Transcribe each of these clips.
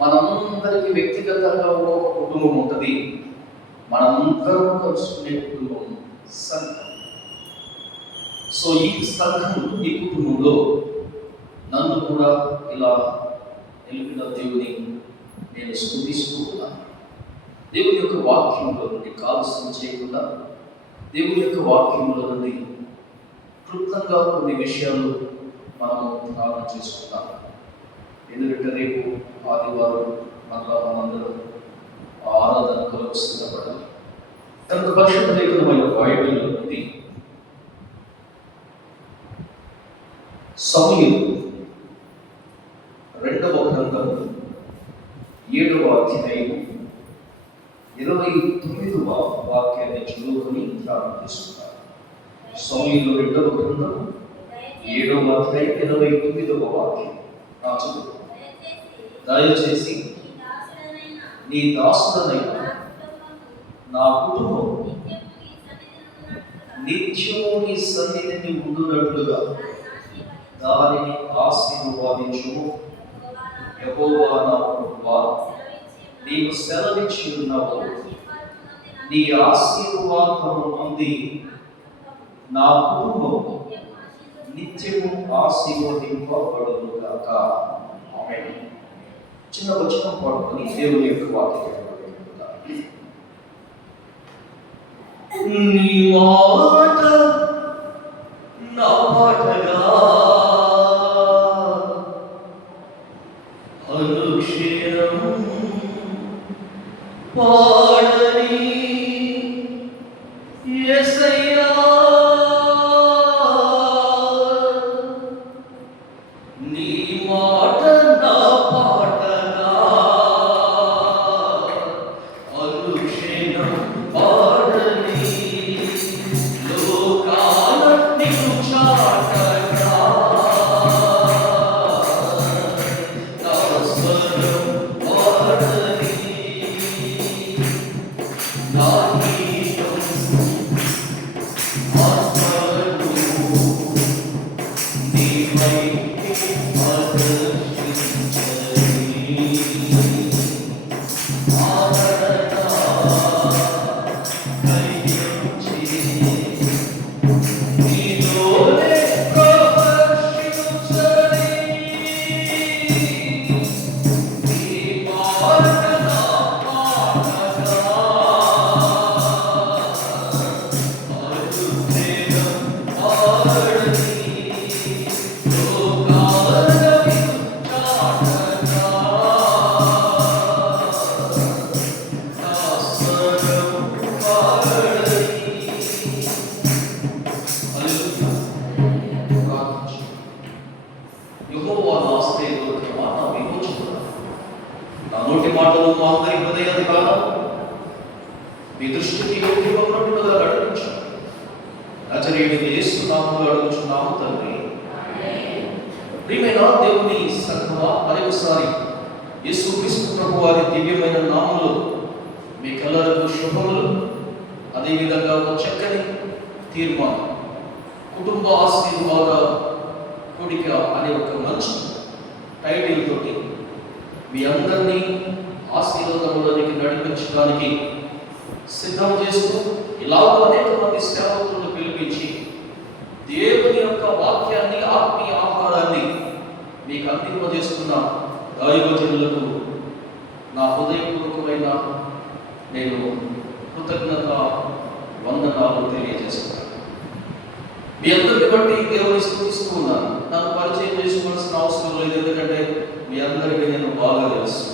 మనందరికీ వ్యక్తిగతంగా ఒక కుటుంబం ఉంటుంది, మనందరం కలుసుకునే కుటుంబం సంఘం. సో ఈ సంఘం, ఈ కుటుంబంలో నన్ను కూడా ఇలా నిలిపిన దేవుని నేను స్తుతిస్తూ ఉన్నాను. దేవుని యొక్క వాక్యంలో నుండి కాలుష్యం చేయకుండా, దేవుని యొక్క వాక్యంలో నుండి క్లుప్తంగా కొన్ని విషయాలు మనము ప్రార్థన చేసుకుంటాం. ఎందుకంటే రేపు ఆదివారం మనందరం ఆరాధన కొరకు సిద్ధపడాలి. కనుక పరిశుద్ధ లేఖనమైన బైబిల్లో నుండి సమూయేలు 2వ గ్రంథం 7వ అధ్యాయం 29వ వాక్యాన్ని చదువుకొని ప్రారంభిస్తున్నారు. సమూయేలు 2వ గ్రంథం 7వ అధ్యాయం 29వ వాక్యం. దయచేసి నీ దాసుడనైన నా కుటుంబం నిత్యము నీ సన్నిధిని ఉండునట్లుగా దానిని ఆశీర్వదించుము. యెహోవా నా ప్రభువా, నీవు సెలవిచ్చి ఉన్నావు, నీ ఆశీర్వాదము పొంది నా కుటుంబం నిత్యము ఆశీర్వదింపబడును గాక. ఆమేన్. చిన్న వచనం పడుకొని దేవుని యొక్క వాక్యం నీ మాట నా పాటగా అనుక్షణం పాడని యేసయ్యా, నీ మాట నా పాటగా అనుక్షణం పాడని లోకాలన్నీ చాటగా నా స్వరం పాడని నా గీతం ఆత్మను నీవై యెహోవా నా ఆశ్రయదుర్గ నా విమోచకుడు. నా నోటి మాటలు మా అందరి హృదయాన్ని కాదా మీ దృష్టికి యోగ్యమైనట్టుగా నడిపించు. నజరేయుడైన యేసు నామములో అడుగుచున్నాము తండ్రి. ప్రియమైన దేవుని సంఘమా, మరొకసారి యేసుక్రీస్తు ప్రభువారి దివ్యమైన నామములో మీకెల్లరికూ శుభములు. అదేవిధంగా ఒక చక్కని తీర్మానం, కుటుంబ ఆశీర్వాద కూడిక అనే ఒక మంచి టైటిల్ తోటి మీ అందరినీ ఆశీర్వాదంలోనికి నడిపించడానికి సిద్ధం చేస్తూ ఇలాగ అనేక మంది సేవకులను పిలిపించి దేవుని యొక్క వాక్యాన్ని, ఆత్మీయ ఆహారాన్ని మీకు అందింపజేస్తున్న దైవజనులకు నా హృదయపూర్వకమైన నేను కృతజ్ఞత వందనాలు తెలియజేస్తున్నాను. మీ అందరిని బట్టి దేవుని స్తుతిస్తూ ఉన్నాను. నన్ను పరిచయం చేసుకోవాల్సిన అవసరం లేదు, ఎందుకంటే మీ అందరికీ నేను బాగా తెలుసు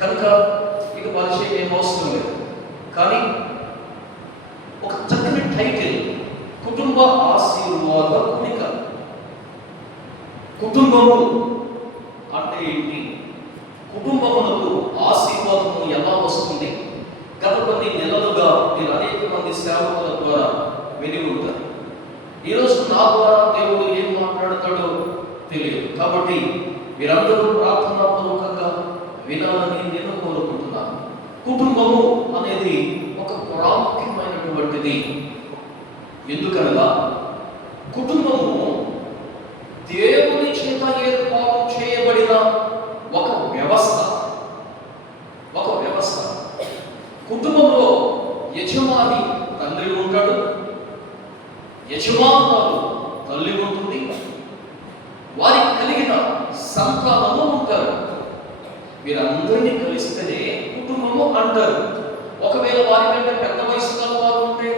కనుక ఇక పరిచయం ఏం అవసరం లేదు. కానీ ఒక చక్కని టైటిల్, కుటుంబ ఆశీర్వాద కూడిక. కుటుంబము అంటే ఏంటి? కుటుంబములకు ఆశీర్వాదము ఎలా వస్తుంది? గత కొన్ని నెలలుగా మీరు అనేక మంది సేవకుల ద్వారా విని ఉంటారు. ఈరోజు నా ద్వారా దేవుడు ఏం మాట్లాడతాడో తెలియదు. కాబట్టి మీరందరూ ప్రార్థనాపూర్వకంగా వినాలని నేను కోరుకుంటున్నాను. కుటుంబము అనేది ఒక ప్రాముఖ్యమైనటువంటిది. ఎందుకనగా కుటుంబము దేవుని చేత ఏర్పాటు చేయబడిన ఒక వ్యవస్థ. యజమానురాలు తల్లి ఉంటుంది, వారికి కలిగిన సంతానము ఉంటారు. వీరందరినీ కలిస్తేనే కుటుంబము అంటారు. ఒకవేళ వారికంటే పెద్ద వయసు గల వారు ఉంటే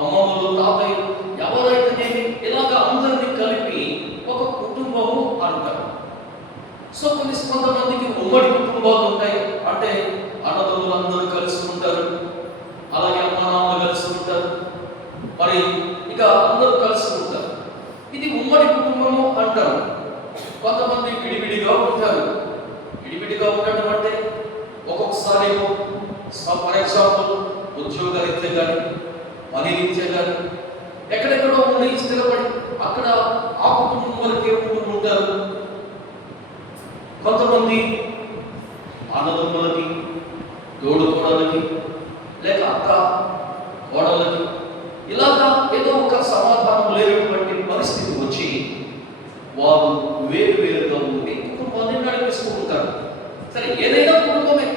అమ్మమ్మలు, తాతయ్యలు, ఎవరైతేనేమి ఇలాగ అందరినీ కలిపి ఒక కుటుంబము అంటారు. సో కొంతమందికి ఉమ్మడి కుటుంబాలు ఉంటాయి, అంటే అన్నదమ్ములు అందరూ కలిసి ఉంటారు, అలాగే అమ్మ నాన్న కలిసి ఉంటారు, మరి ఇక అందరూ కలిసి ఉంటారు. ఇది ఉమ్మడి కుటుంబము అంటారు. కొంతమంది విడివిడిగా ఉంటారు. విడివిడిగా ఉండటం అంటే ఒక్కొక్కసారి ఫర్ ఎగ్జాంపుల్ ఉద్యోగరీత్యా కానీ, పని రీత్యా కానీ ఎక్కడెక్కడో ఉండి స్థిరపడి అక్కడ ఆ కుటుంబం వరకే ఉంటారు. కొంతమంది అన్నదమ్ములకి, తోడు కోడలకి, లేక అక్క కోడలకి ఇలాగా ఏదో ఒక సమాధానం లేనటువంటి పరిస్థితి వచ్చి వారు వేరువేరుగా ఉండి కుటుంబాన్ని నడిపిస్తూ ఉంటారు. సరే, ఏదైనా కుటుంబమే,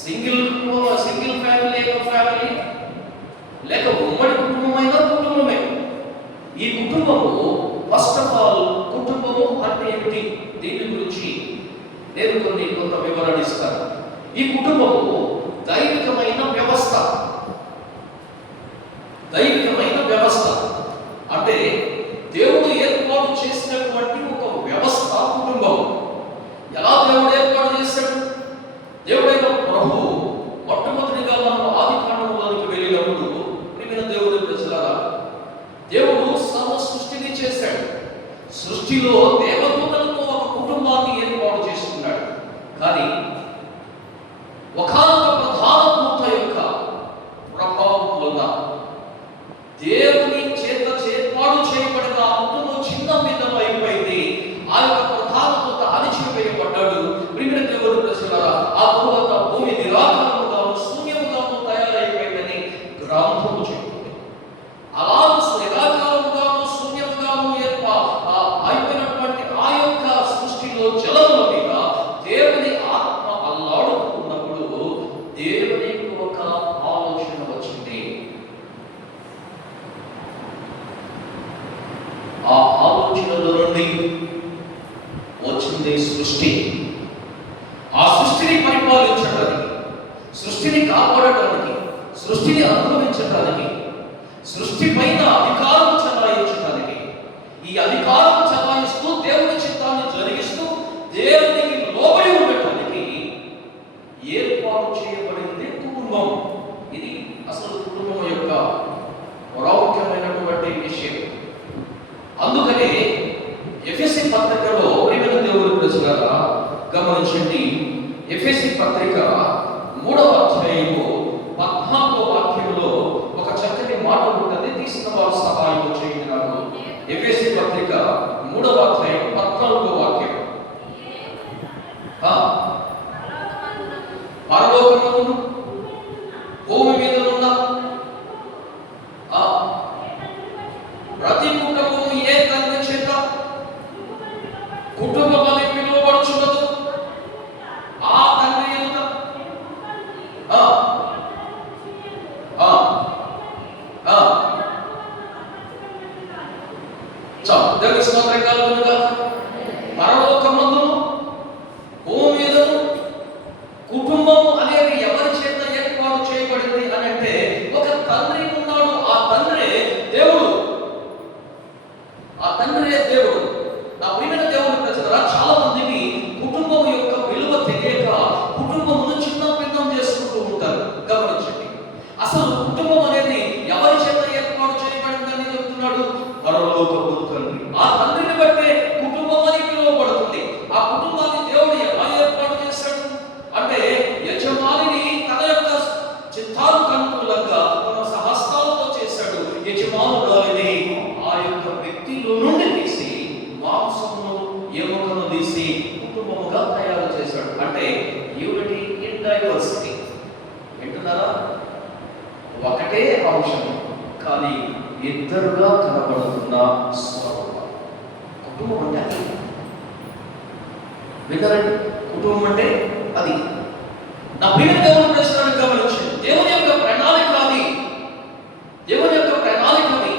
సింగిల్ కుటుంబం, సింగిల్ ఫ్యామిలీ ఫ్యామిలీ, లేక ఉమ్మడి కుటుంబమైనా కుటుంబమే. ఈ కుటుంబము ఫస్ట్ ఆఫ్ ఆల్ కుటుంబము అంటే ఏమిటి, దీని గురించి నేను కొంత వివరణ ఇస్తాను. ఈ కుటుంబము దైవికమైన వ్యవస్థ. దైవికమైన వ్యవస్థ అంటే దేవుడు ఏర్పాటు చేసినటువంటి ఒక వ్యవస్థ కుటుంబం. ఎలా దేవుడు ఏర్పాటు చేశాడు? దేవుడైన ప్రభు మొట్టమొదటిగా మనం ఆది కాండంలోనికి వెళ్ళినప్పుడు ప్రియమైన దేవుడి ప్రజలారా, దేవుడు సర్వ సృష్టిని చేశాడు. సృష్టిలో దేవదూతలతో ఒక కుటుంబాన్ని ఏర్పాటు చేసుకున్నాడు. కానీ ఒకానొక ప్రధాన దూత యొక్క ప్రభావం వల్ల దేవుని చేత ఏర్పాటు చేయబడిన ఆ కుటుంబం చిన్న భిన్నం అయిపోయింది. ఆ యొక్క ప్రధాన దూత అణిచివేయబడ్డాడు. ప్రియమైన దేవుడి ప్రజలారా, ఆ తరువాత భూమి నిరాకారముగాను శూన్యముగాను తయారైపోయిందని గ్రంథము చెప్తుంది. అలా నిరాకారముగాను శూన్యముగాను అయిపోయినటువంటి ఆ యొక్క సృష్టిలో జలముల మీద దేవుని ఆత్మ అల్లాడుతున్నప్పుడు దేవునికి ఒక ఆలోచన వచ్చింది. ఆ ఆలోచనలో నుండి వచ్చింది సృష్టి. ఆ సృష్టిని పరిపాలించడానికి, సృష్టిని కాపాడటానికి, సృష్టిని అనుభవించడానికి, సృష్టి పైన అధికారం చలాయించడానికి, ఈ అధికారం చలాయిస్తూ దేవుని చిత్తాన్ని జరిగిస్తూ దేవునికి లోబడి ఉండటానికి ఏర్పాటు చేయబడింది కుటుంబం. ఇది అసలు కుటుంబం యొక్క ప్రాముఖ్యమైనటువంటి విషయం. అందుకనే ఎఫెసీ పత్రికలో ప్రియమైన దేవుని ప్రజలారా గమనించండి. ఎఫెసీ పత్రిక 3వ అధ్యాయము 14వ వాక్యంలో ఒక చక్కని మాట ఉంటుంది. తీసిన వారు సహాయం చేయండి నాకు. ఎఫెసీ పత్రిక 3వ అధ్యాయం 14వ వాక్యం. పరలోకమందును భూమి మీద ఉన్న ప్రతి కుటుంబము ఏ తండ్రి చేత కుటుంబం అని పిలువబడుచున్నదో ఆ తండ్రి ఎదుట దేవుని స్తోత్రకాలు కలుగుగా. పరలోకమందును భూమి మీదను కుటుంబం అనేది ఎవరి చేత ఏర్పాటు చేయబడింది అని అంటే ఒక తండ్రి ఉన్నాడు. ఆ తండ్రే దేవుడు. ఆ తండ్రే దేవుడు. నా ప్రియమైన దేవుని ప్రజలారా, చాలా మందికి కుటుంబం యొక్క విలువ తెలియక కుటుంబమును చిన్న భిన్నం చేసుకుంటూ ఉంటారు. గమనించండి, అసలు కుటుంబం అనేది ఎవరి చేత ఏర్పాటు చేయబడిందని చెప్తున్నాడు? పరలోకపు తండ్రి. ఆ తండ్రిని బట్టే కుటుంబం అని పిలువబడుతుంది. ఆ కుటుంబాన్ని దేవుడు ఎలా ఏర్పాటు చేశాడు అంటే యజమానిని తన యొక్క చిత్తానుకూలంగా తన సహస్తాలతో చేశాడు. యజమానురాలిని ఆ యొక్క వ్యక్తిలో నుండి తీసి మాంసమును ఎముకను తీసి కుటుంబముగా తయారు చేశాడు. అంటే యూనిటీ ఇన్ డైవర్సిటీ. వింటున్నారా? ఒకటే అంశం కానీ ఇద్దరుగా కనబడుతున్న స్వరూపం. కుటుంబం అంటే అది. విన్నారండి? కుటుంబం అంటే అది. నా ప్రియమైన దేవుని ప్రశ్నను గమనించండి. దేవుని యొక్క ప్రణాళిక అది. దేవుని యొక్క ప్రణాళిక అది.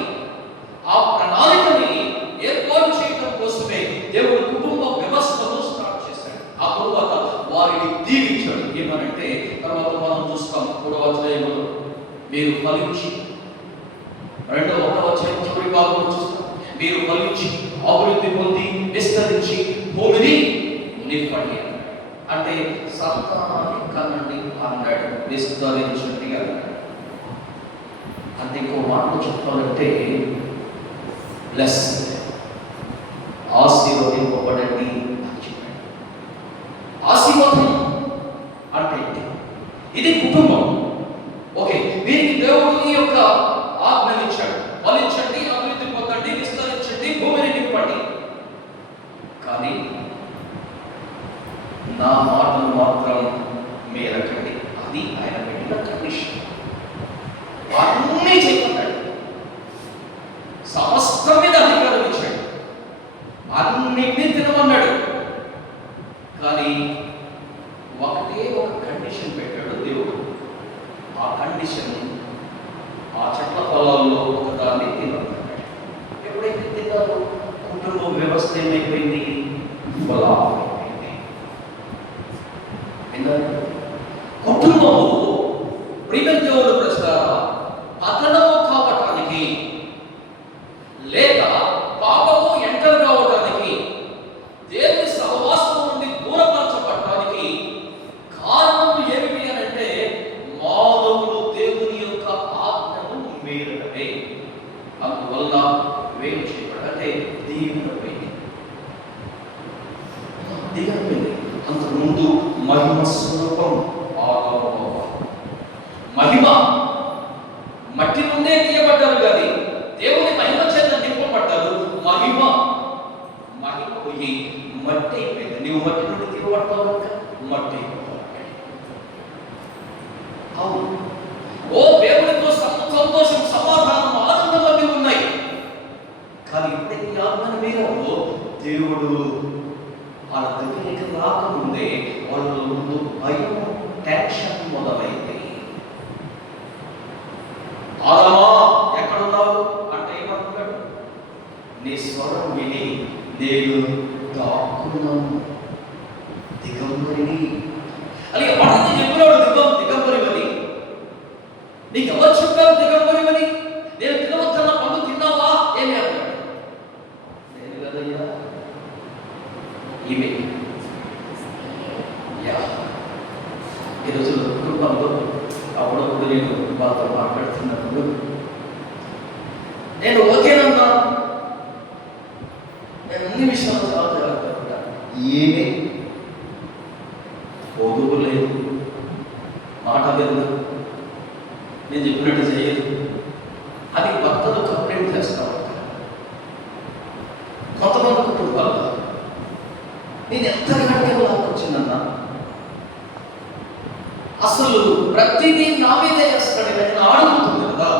మీరు ఫలించి, రెండవ వచనం చివరి భాగంలో చూస్తాం, మీరు ఫలించి అభివృద్ధి పొంది విస్తరించి భూమిని నింపండి. అంటే సంతానాన్ని కనండి అన్నాడు, విస్తరించండి అన్నాడు. అంటే ఇంకో మాటలు చెప్పాలంటే ప్లస్ ఆశీర్వదింపబడండి అని చెప్పాడు. ఆశీర్వాదం అంటే ఇది కుటుంబం. ఓకే, వీరికి దేవుడు ఈ యొక్క ఆజ్ఞనిచ్చాడు, ఫలించండి, అభివృద్ధి పొందండి, విస్తరించండి, భూమిని నింపండి. కానీ నా మాటను మాత్రం మేరకండి, అది ఆయన పెట్టిన కండిషన్. అన్నీ చేయమన్నాడు, సమస్తం మీద అధికారం ఇచ్చాడు, అన్నిటినీ తినమన్నాడు. కానీ ఒకటే ఒక కండిషన్ పెట్టాడు దేవుడు. ఆ కండిషన్ ఆ చెట్ల పొలాల్లో ఒకదాన్ని తినమన్నాడు. ఎప్పుడైతే తిన్నారో కుటుంబ వ్యవస్థ ఏమైపోయింది? ఫలామైపోయింది. కుటుంబము ప్రియమైన దేవుడు ప్రజలారా పతనము కావటానికి లేక పాపము ఎంటర్ కావటానికి, దేవుని సహవాసం నుండి దూరపరచబడటానికి కారణం ఏమిటి అని అంటే మానవులు దేవుని యొక్క ఆజ్ఞను మీరడమే. అందువల్ల వేరు చేయబడంటే దీవెనమైంది. అంతకుముందు మహిమ స్వరూపం మహిమ మట్టి నుండే తీయబడ్డారు, కానీ దేవుని మహిమ చేత నింపబడ్డారు. మహిమ మహిమ పోయి మట్టి అయిపోయింది. నీవు మట్టి నుండి తీయబడతావు కనుక మట్టి అయిపోతావు. అవును, ఓ దేవునితో సంతోషం, సమాధానం, ఆనందం అన్నీ ఉన్నాయి. కానీ ఇప్పుడైతే ఈ ఆత్మని మీరో దేవుడు వాళ్ళ దగ్గరికి రాకముందే వాళ్ళ ముందు భయం, టెన్షన్ మొదలైంది. ఆదామా ఎక్కడున్నావు అంటే ఏమంటున్నాడు? నీ స్వరం విని నేను దాక్కున్నాను, దిగంబరిని. అలాగే పడని చెప్పినాడు దిగంబరివని. నీకు ఎవరు చెప్పారు దిగంబరివని? నేను తినవద్దన్న పండు తిన్నావా? ఏమి అన్నాడు? నేను కదయ్యా ఈమె. ఈరోజు కుటుంబంలో అప్పుడప్పుడు నేను వాళ్ళతో మాట్లాడుతున్నప్పుడు నేను ఓకేనన్నా, నేను అన్ని విషయాలు చాలా జాగ్రత్తగా, ఏమి పొదుపు లేదు, మాట లేదు, నేను చెప్పినట్టు చేయదు అని భర్తలు కంప్లైంట్ చేస్తా ఉంటారు. కొంతమంది కుటుంబాల్లో నేను ఎంత గంటలు వచ్చిందన్నా, అసలు ప్రతిదీ నా మీదే వేస్తాడు అని అడుగుతుంది కదా,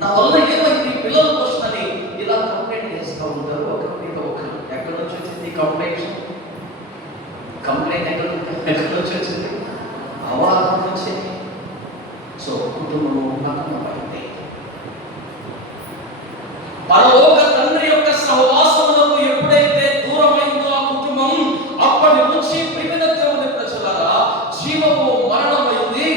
నా వల్ల ఏమైంది పిల్లల కోసమని ఇలా కంప్లైంట్ చేస్తూ ఉంటారు. ఒకరి మీద ఒకరు. ఎక్కడి నుంచి వచ్చింది కంప్లైంట్? ఎక్కడి నుంచి వచ్చింది? అవాదం వచ్చింది. సో కుటుంబము పతనమైంది. పరలోక తండ్రి యొక్క సహవాసములకు ఎప్పుడైతే దూరమైందో ఆ కుటుంబం, అప్పటి నుంచి ప్రియమైన దేవుని ప్రజలారా జీవము మరణమైంది,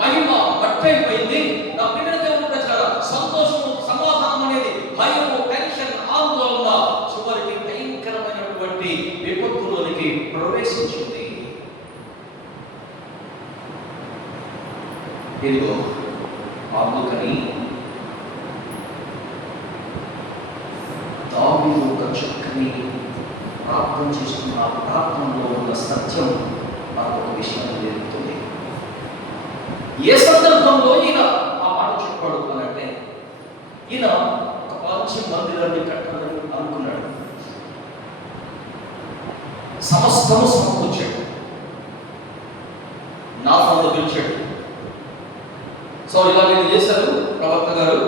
మహిమ మట్టైపోయింది. నా ప్రియమైన దేవుని ప్రజలారా సంతోషము, సమాధానం అనేది భయము, టెన్షన్, ఆందోళన చివరికి భయంకరమైనటువంటి విపత్తులోనికి ప్రవేశించింది. ఇదిగో అందుకని దావీదు ఒక చక్కని ప్రార్థన చేస్తున్న ఆ ప్రార్థనలో ఉన్న సత్యం నాకు ఒక విషయం జరుగుతుంది. ఏ సందర్భంలో ఈయన ఆ మాట చెప్పాడు అనంటే, ఈయన ఒక మంచి మందిరాన్ని కట్టాలని అనుకున్నాడు. సమస్తము సమకూర్చాడు, నా ఫోన్లో పిలిచాడు. సో ఇలా నేను చేశారు ప్రవక్త గారు,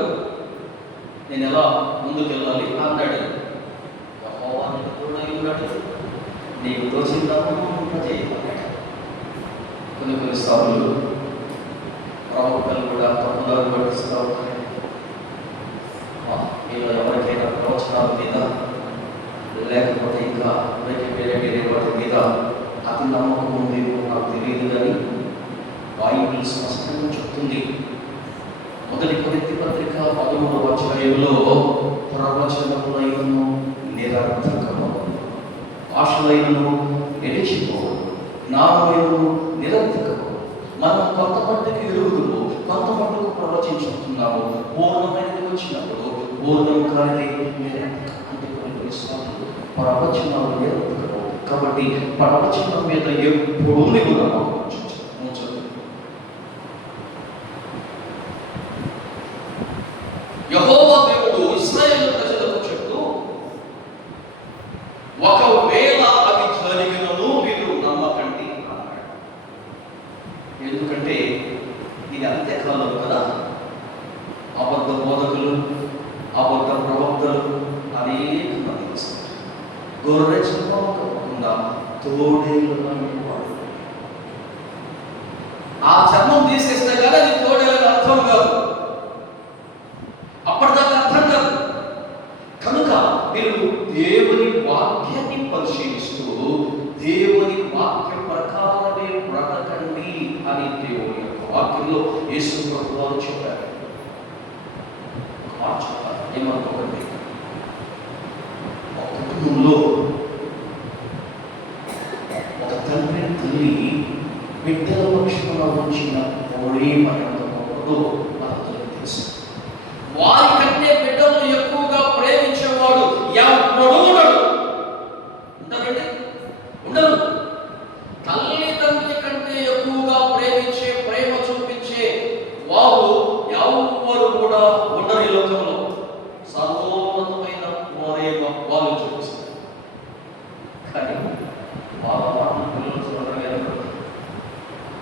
నేను ఎలా ముందుకు వెళ్ళాలి అన్నాడు. యెహోవా నీకు తోడై ఉన్నాడు, నీకు తోచిందంతా చేయమన్నాడు. కొన్ని సార్లు ప్రవక్తలు కూడా తప్పుదారు పట్టిస్తూ ఉంటారు. మీలో ఎవరికైనా ప్రవచనాల మీద లేకపోతే ఇంకా వేరే వాటి మీద అతి నమ్మకం ఉంది నాకు తెలియదు, కానీ బైబిల్ స్పష్టంగా చెప్తుంది. మొదటి కొరింథీ పత్రిక 13వ అధ్యాయంలో ప్రవచనములైనను నిరర్థకము, భాషలైనను నిలిచిపోవు, జ్ఞానమైనను నిరర్థకము. మనం కొంతమందికి ఎరుగుదుము, కొంతమందికి ప్రవచించుతున్నాము. పూర్ణమైనది వచ్చినప్పుడు పూర్ణం కానిది నిరర్థకం. అంటే కొన్నిసార్లు ప్రవచనాలు నిరర్థకము. కాబట్టి ప్రవచనం మీద ఎప్పుడూ నీవు నమ్మకం ఉంచు. యెహోవా దేవుడు ఇశ్రాయేలు ప్రజలకు చెప్తూ, ఒకవేళ అవి జరిగినను మీరు నమ్మకండి అన్నాడు. ఎందుకంటే ఇది అంత్యకాలం కదా. అబద్ధ బోధకులు, అబద్ధ ప్రవక్తలు అనేక మంది వస్తారు. గొర్రె చర్మంగా తోడేలు వాడు. ఆ చర్మం తీసేస్తే కదా అది తోడేలు అర్థం కాదు. అప్పటిదాకా అర్థం కాదు. కనుక మీరు దేవుని వాక్యాన్ని పరిశీలిస్తూ దేవుని వాక్య ప్రకారమే బ్రతకండి అని దేవుని యొక్క వాక్యంలో యేసు ప్రభువు చెప్పారు. ఏమనుకోకండి, ఒక కుటుంబంలో ఒక తండ్రి తల్లి బిడ్డల పక్షుల వచ్చిన ఒడే మరణంతో మనకు తెలుసు. వారి కంటే బిడ్డలను ఎక్కువగా ప్రేమించేవాడు ఎవడు ఉండడు. ఉండదండి, ఉండదు. తల్లిదండ్రుల కంటే ఎక్కువగా ప్రేమించే, ప్రేమ చూపించే వారు ఎవరు కూడా ఉండరు ఈ లోకంలో. సర్వోన్నతమైన వారే వాళ్ళు చూపిస్తారు. కానీ వాళ్ళ మాటలు పిల్లలు చూడడం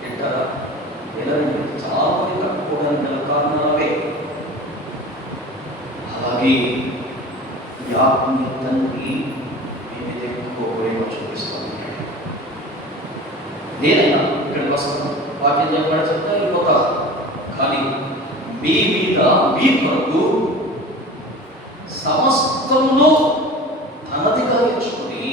తింటారా? పిల్లలు చాలా మంది కట్టుకోవడానికి గల కారణాలే. అలాగే యాకోబు తండ్రి మీ మీద ఎక్కువ ప్రేమ చూపిస్తాను. నేనైనా ఇక్కడికి వస్తాను, వాక్యం చెప్పాడు చెప్తా వెళ్ళిపోతా. కానీ మీ మీద మీ కొరకు సమస్తములో తనదిగా ఎంచుకొని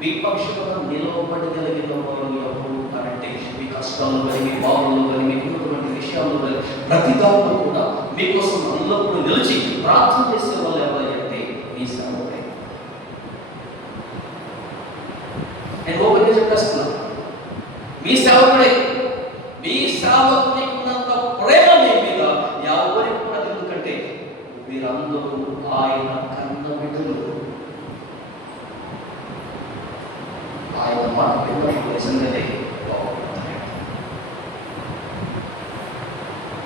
మీ పక్షులుగా నిలవబడగలిగిన వారు ఎవరు అంటే, మీ కష్టాలు కలిగి, బాధలు కలిగి, ఉన్నటువంటి విషయాలు కలిగి, ప్రతి దాంట్లో కూడా మీకోసం ఎల్లప్పుడూ నిలిచి ప్రార్థన చేసే వాళ్ళు ఎవరంటే మీ సేవకుడే. నేను ఒకటే చెప్పేస్తున్నా, మీ సేవకుడే. మీ సేవకుని ఉన్నంత ప్రేమ మీ మీద ఎవరికి కూడా. ఎందుకంటే మీరందరూ ఆయన కన్న బిడ్డలు. ఆయన మాట విన్నప్పుడు నిజంగానే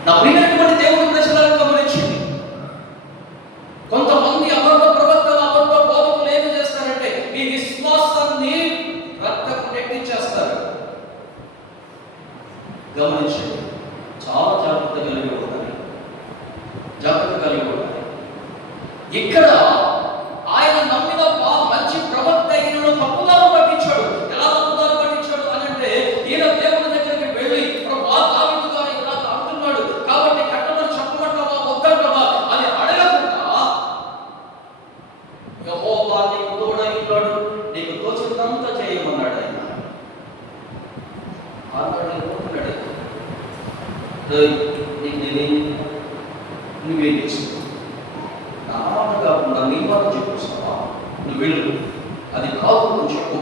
నా ప్రియమైనటువంటి దేవుని ప్రజలను గమనించింది. కొంతమంది అబద్ధ ప్రవక్తలు, అబద్ధ బోధకులు ఏమి చేస్తారంటే మీ విశ్వాసాన్ని రక్తకు నెట్టించేస్తారు. గమనించండి, చాలా జాగ్రత్త కలిగి ఉండాలి, జాగ్రత్త కలిగి ఉండాలి. ఇక్కడ ఆయన నమ్మిన మంచి ప్రవక్త అయినను తప్పుదారు పట్టించాడు. ఎలా తప్పుదారు పట్టించాడు అని అంటే, ఈయన దేవుని దగ్గరికి వెళ్ళి ప్రభువా దావీదు గారు ఇలా అంటున్నాడు కాబట్టి కట్టమని చెప్పమంటావా వద్దంటావా అని అడగకుండా, యెహోవా నీకు తోడై ఉన్నాడు, నీకు తోచినంత చేయమన్నాడు. ఆయన ఆడుతున్నాడు. నువ్వేం చేసుకో, నా మాట కాకుండా నీ మాట చెప్పేస్తావా? నువ్వు వెళ్ళు, అది కాదు అని చెప్పు.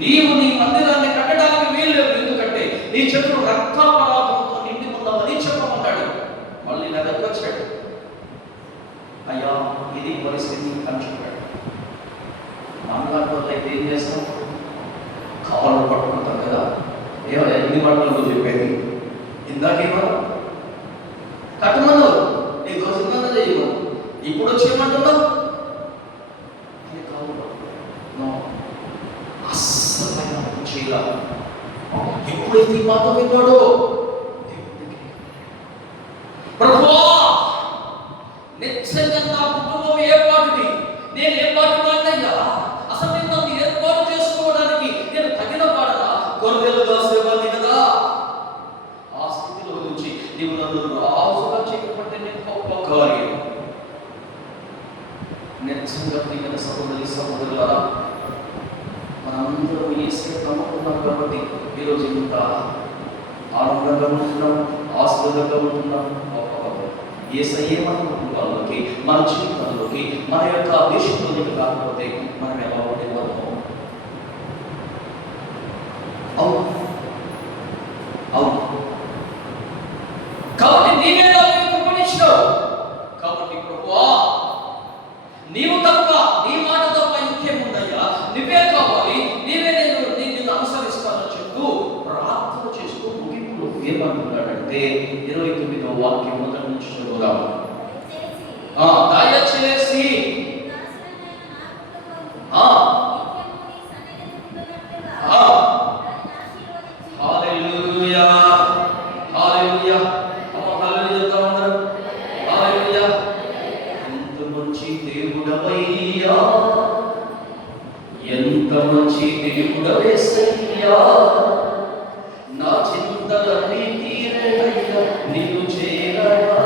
నీవు నీ మందిరాన్ని కట్టడానికి వీల్లేదు, ఎందుకంటే నీ చేతులు రక్తాపరాధంతో నిండి ఉందామని చెప్పమన్నాడు. మళ్ళీ నా దగ్గర వచ్చాడు, అయ్యా ఇది పరిస్థితి అని చెప్పాడు. మనలాంటి అయితే ఏం చేస్తాం? కాళ్ళు పట్టుకుంటాం కదా. ఏమో ఎన్ని మాటలు చెప్పేది ఇందాకేమో కట్టమన్నావు, నీకు దోషంగా చేయమను, ఇప్పుడు వచ్చేయమంటున్నావు. అస్సలైన చేయాలి. ఎప్పుడైతే ఈ మాట విన్నాడో, ప్రభువా నిశ్చయంగా నా కుటుంబం ఏర్పాటుని, నేను ఏర్పాటు వాడినయ్యా, అసలు నేను నన్ను ఏర్పాటు చేసుకోవడానికి నేను తగిన వాడనా? గొర్రెలు దాసేవాడిని కదా. ఆ స్థితిలో నుంచి నీవు నన్ను రాజుగా చేయకపోతే నేను గొప్ప కార్యం. నిశ్చయంగా ప్రియమైన సహోదరి సహోదరులారా, మనందరూ యేసుని నమ్ముకున్నాం కాబట్టి ఈరోజు ఇంత ఆనందంగా ఉంటున్నాం, ఆస్వాదంగా ఉంటున్నాం. యేసయ్యే మన కుటుంబాల్లోకి, మన జీవితంలోకి, మన యొక్క దేశంలోకి కాకపోతే మనం ఎలా ఉండేవాళ్ళము? అవును అవును. కాబట్టి నీవే నాకు కృపణించావు. కాబట్టి ప్రభువా, నీవు తప్ప, నీ మాట తప్ప ఇంకేముందయ్యా? నువ్వే కావాలి, నీవే నిన్ను అనుసరిస్తానని చెప్తూ ప్రార్థన చేస్తూ ముగింపులో ఏమంటున్నాడంటే 29వ వాక్యం మొదటి నుంచి చదువుదాం. దయచేసి హల్లెలూయా హల్లెలూయా. ఎంత మంచి దేవుడవయ్యా, ఎంత మంచి దేవుడవేసయ్యా, నా చింతలన్నీ తీరేనయ్యా నిన్ను చేరగా.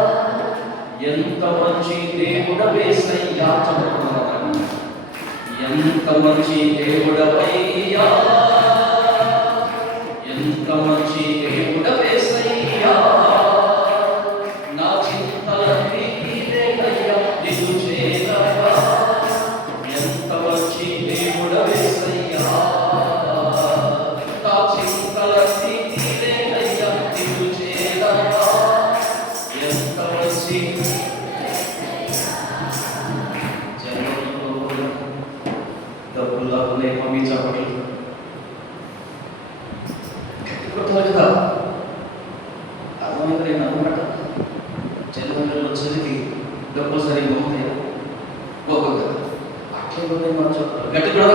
ఎంత మంచి దేవుడవేసయ్యా, ఎంత మంచి దేవుడవయ్యా, ఎంత మంచి దేవుడవేసయ్యా, నా చింతలన్నీ తీరేనయ్యా నిన్ను చేరగా. ఎంత మంచి దేవుడవేసయ్యా, నా చింతలన్నీ తీరేనయ్యా నిన్ను చేరగా. ఎంత మంచి డబ్బులు మమ్మీ చెప్పట్లు కొట్టాలి కదా. అర్థమైంది నేను అనుకున్నట్ట జన్మలో చదివి డబ్బులు సరిగ్గా ఉంటాయా? గొప్ప కదా. అట్లే ఉన్నాయి మనం చెప్తారు గట్టి కూడా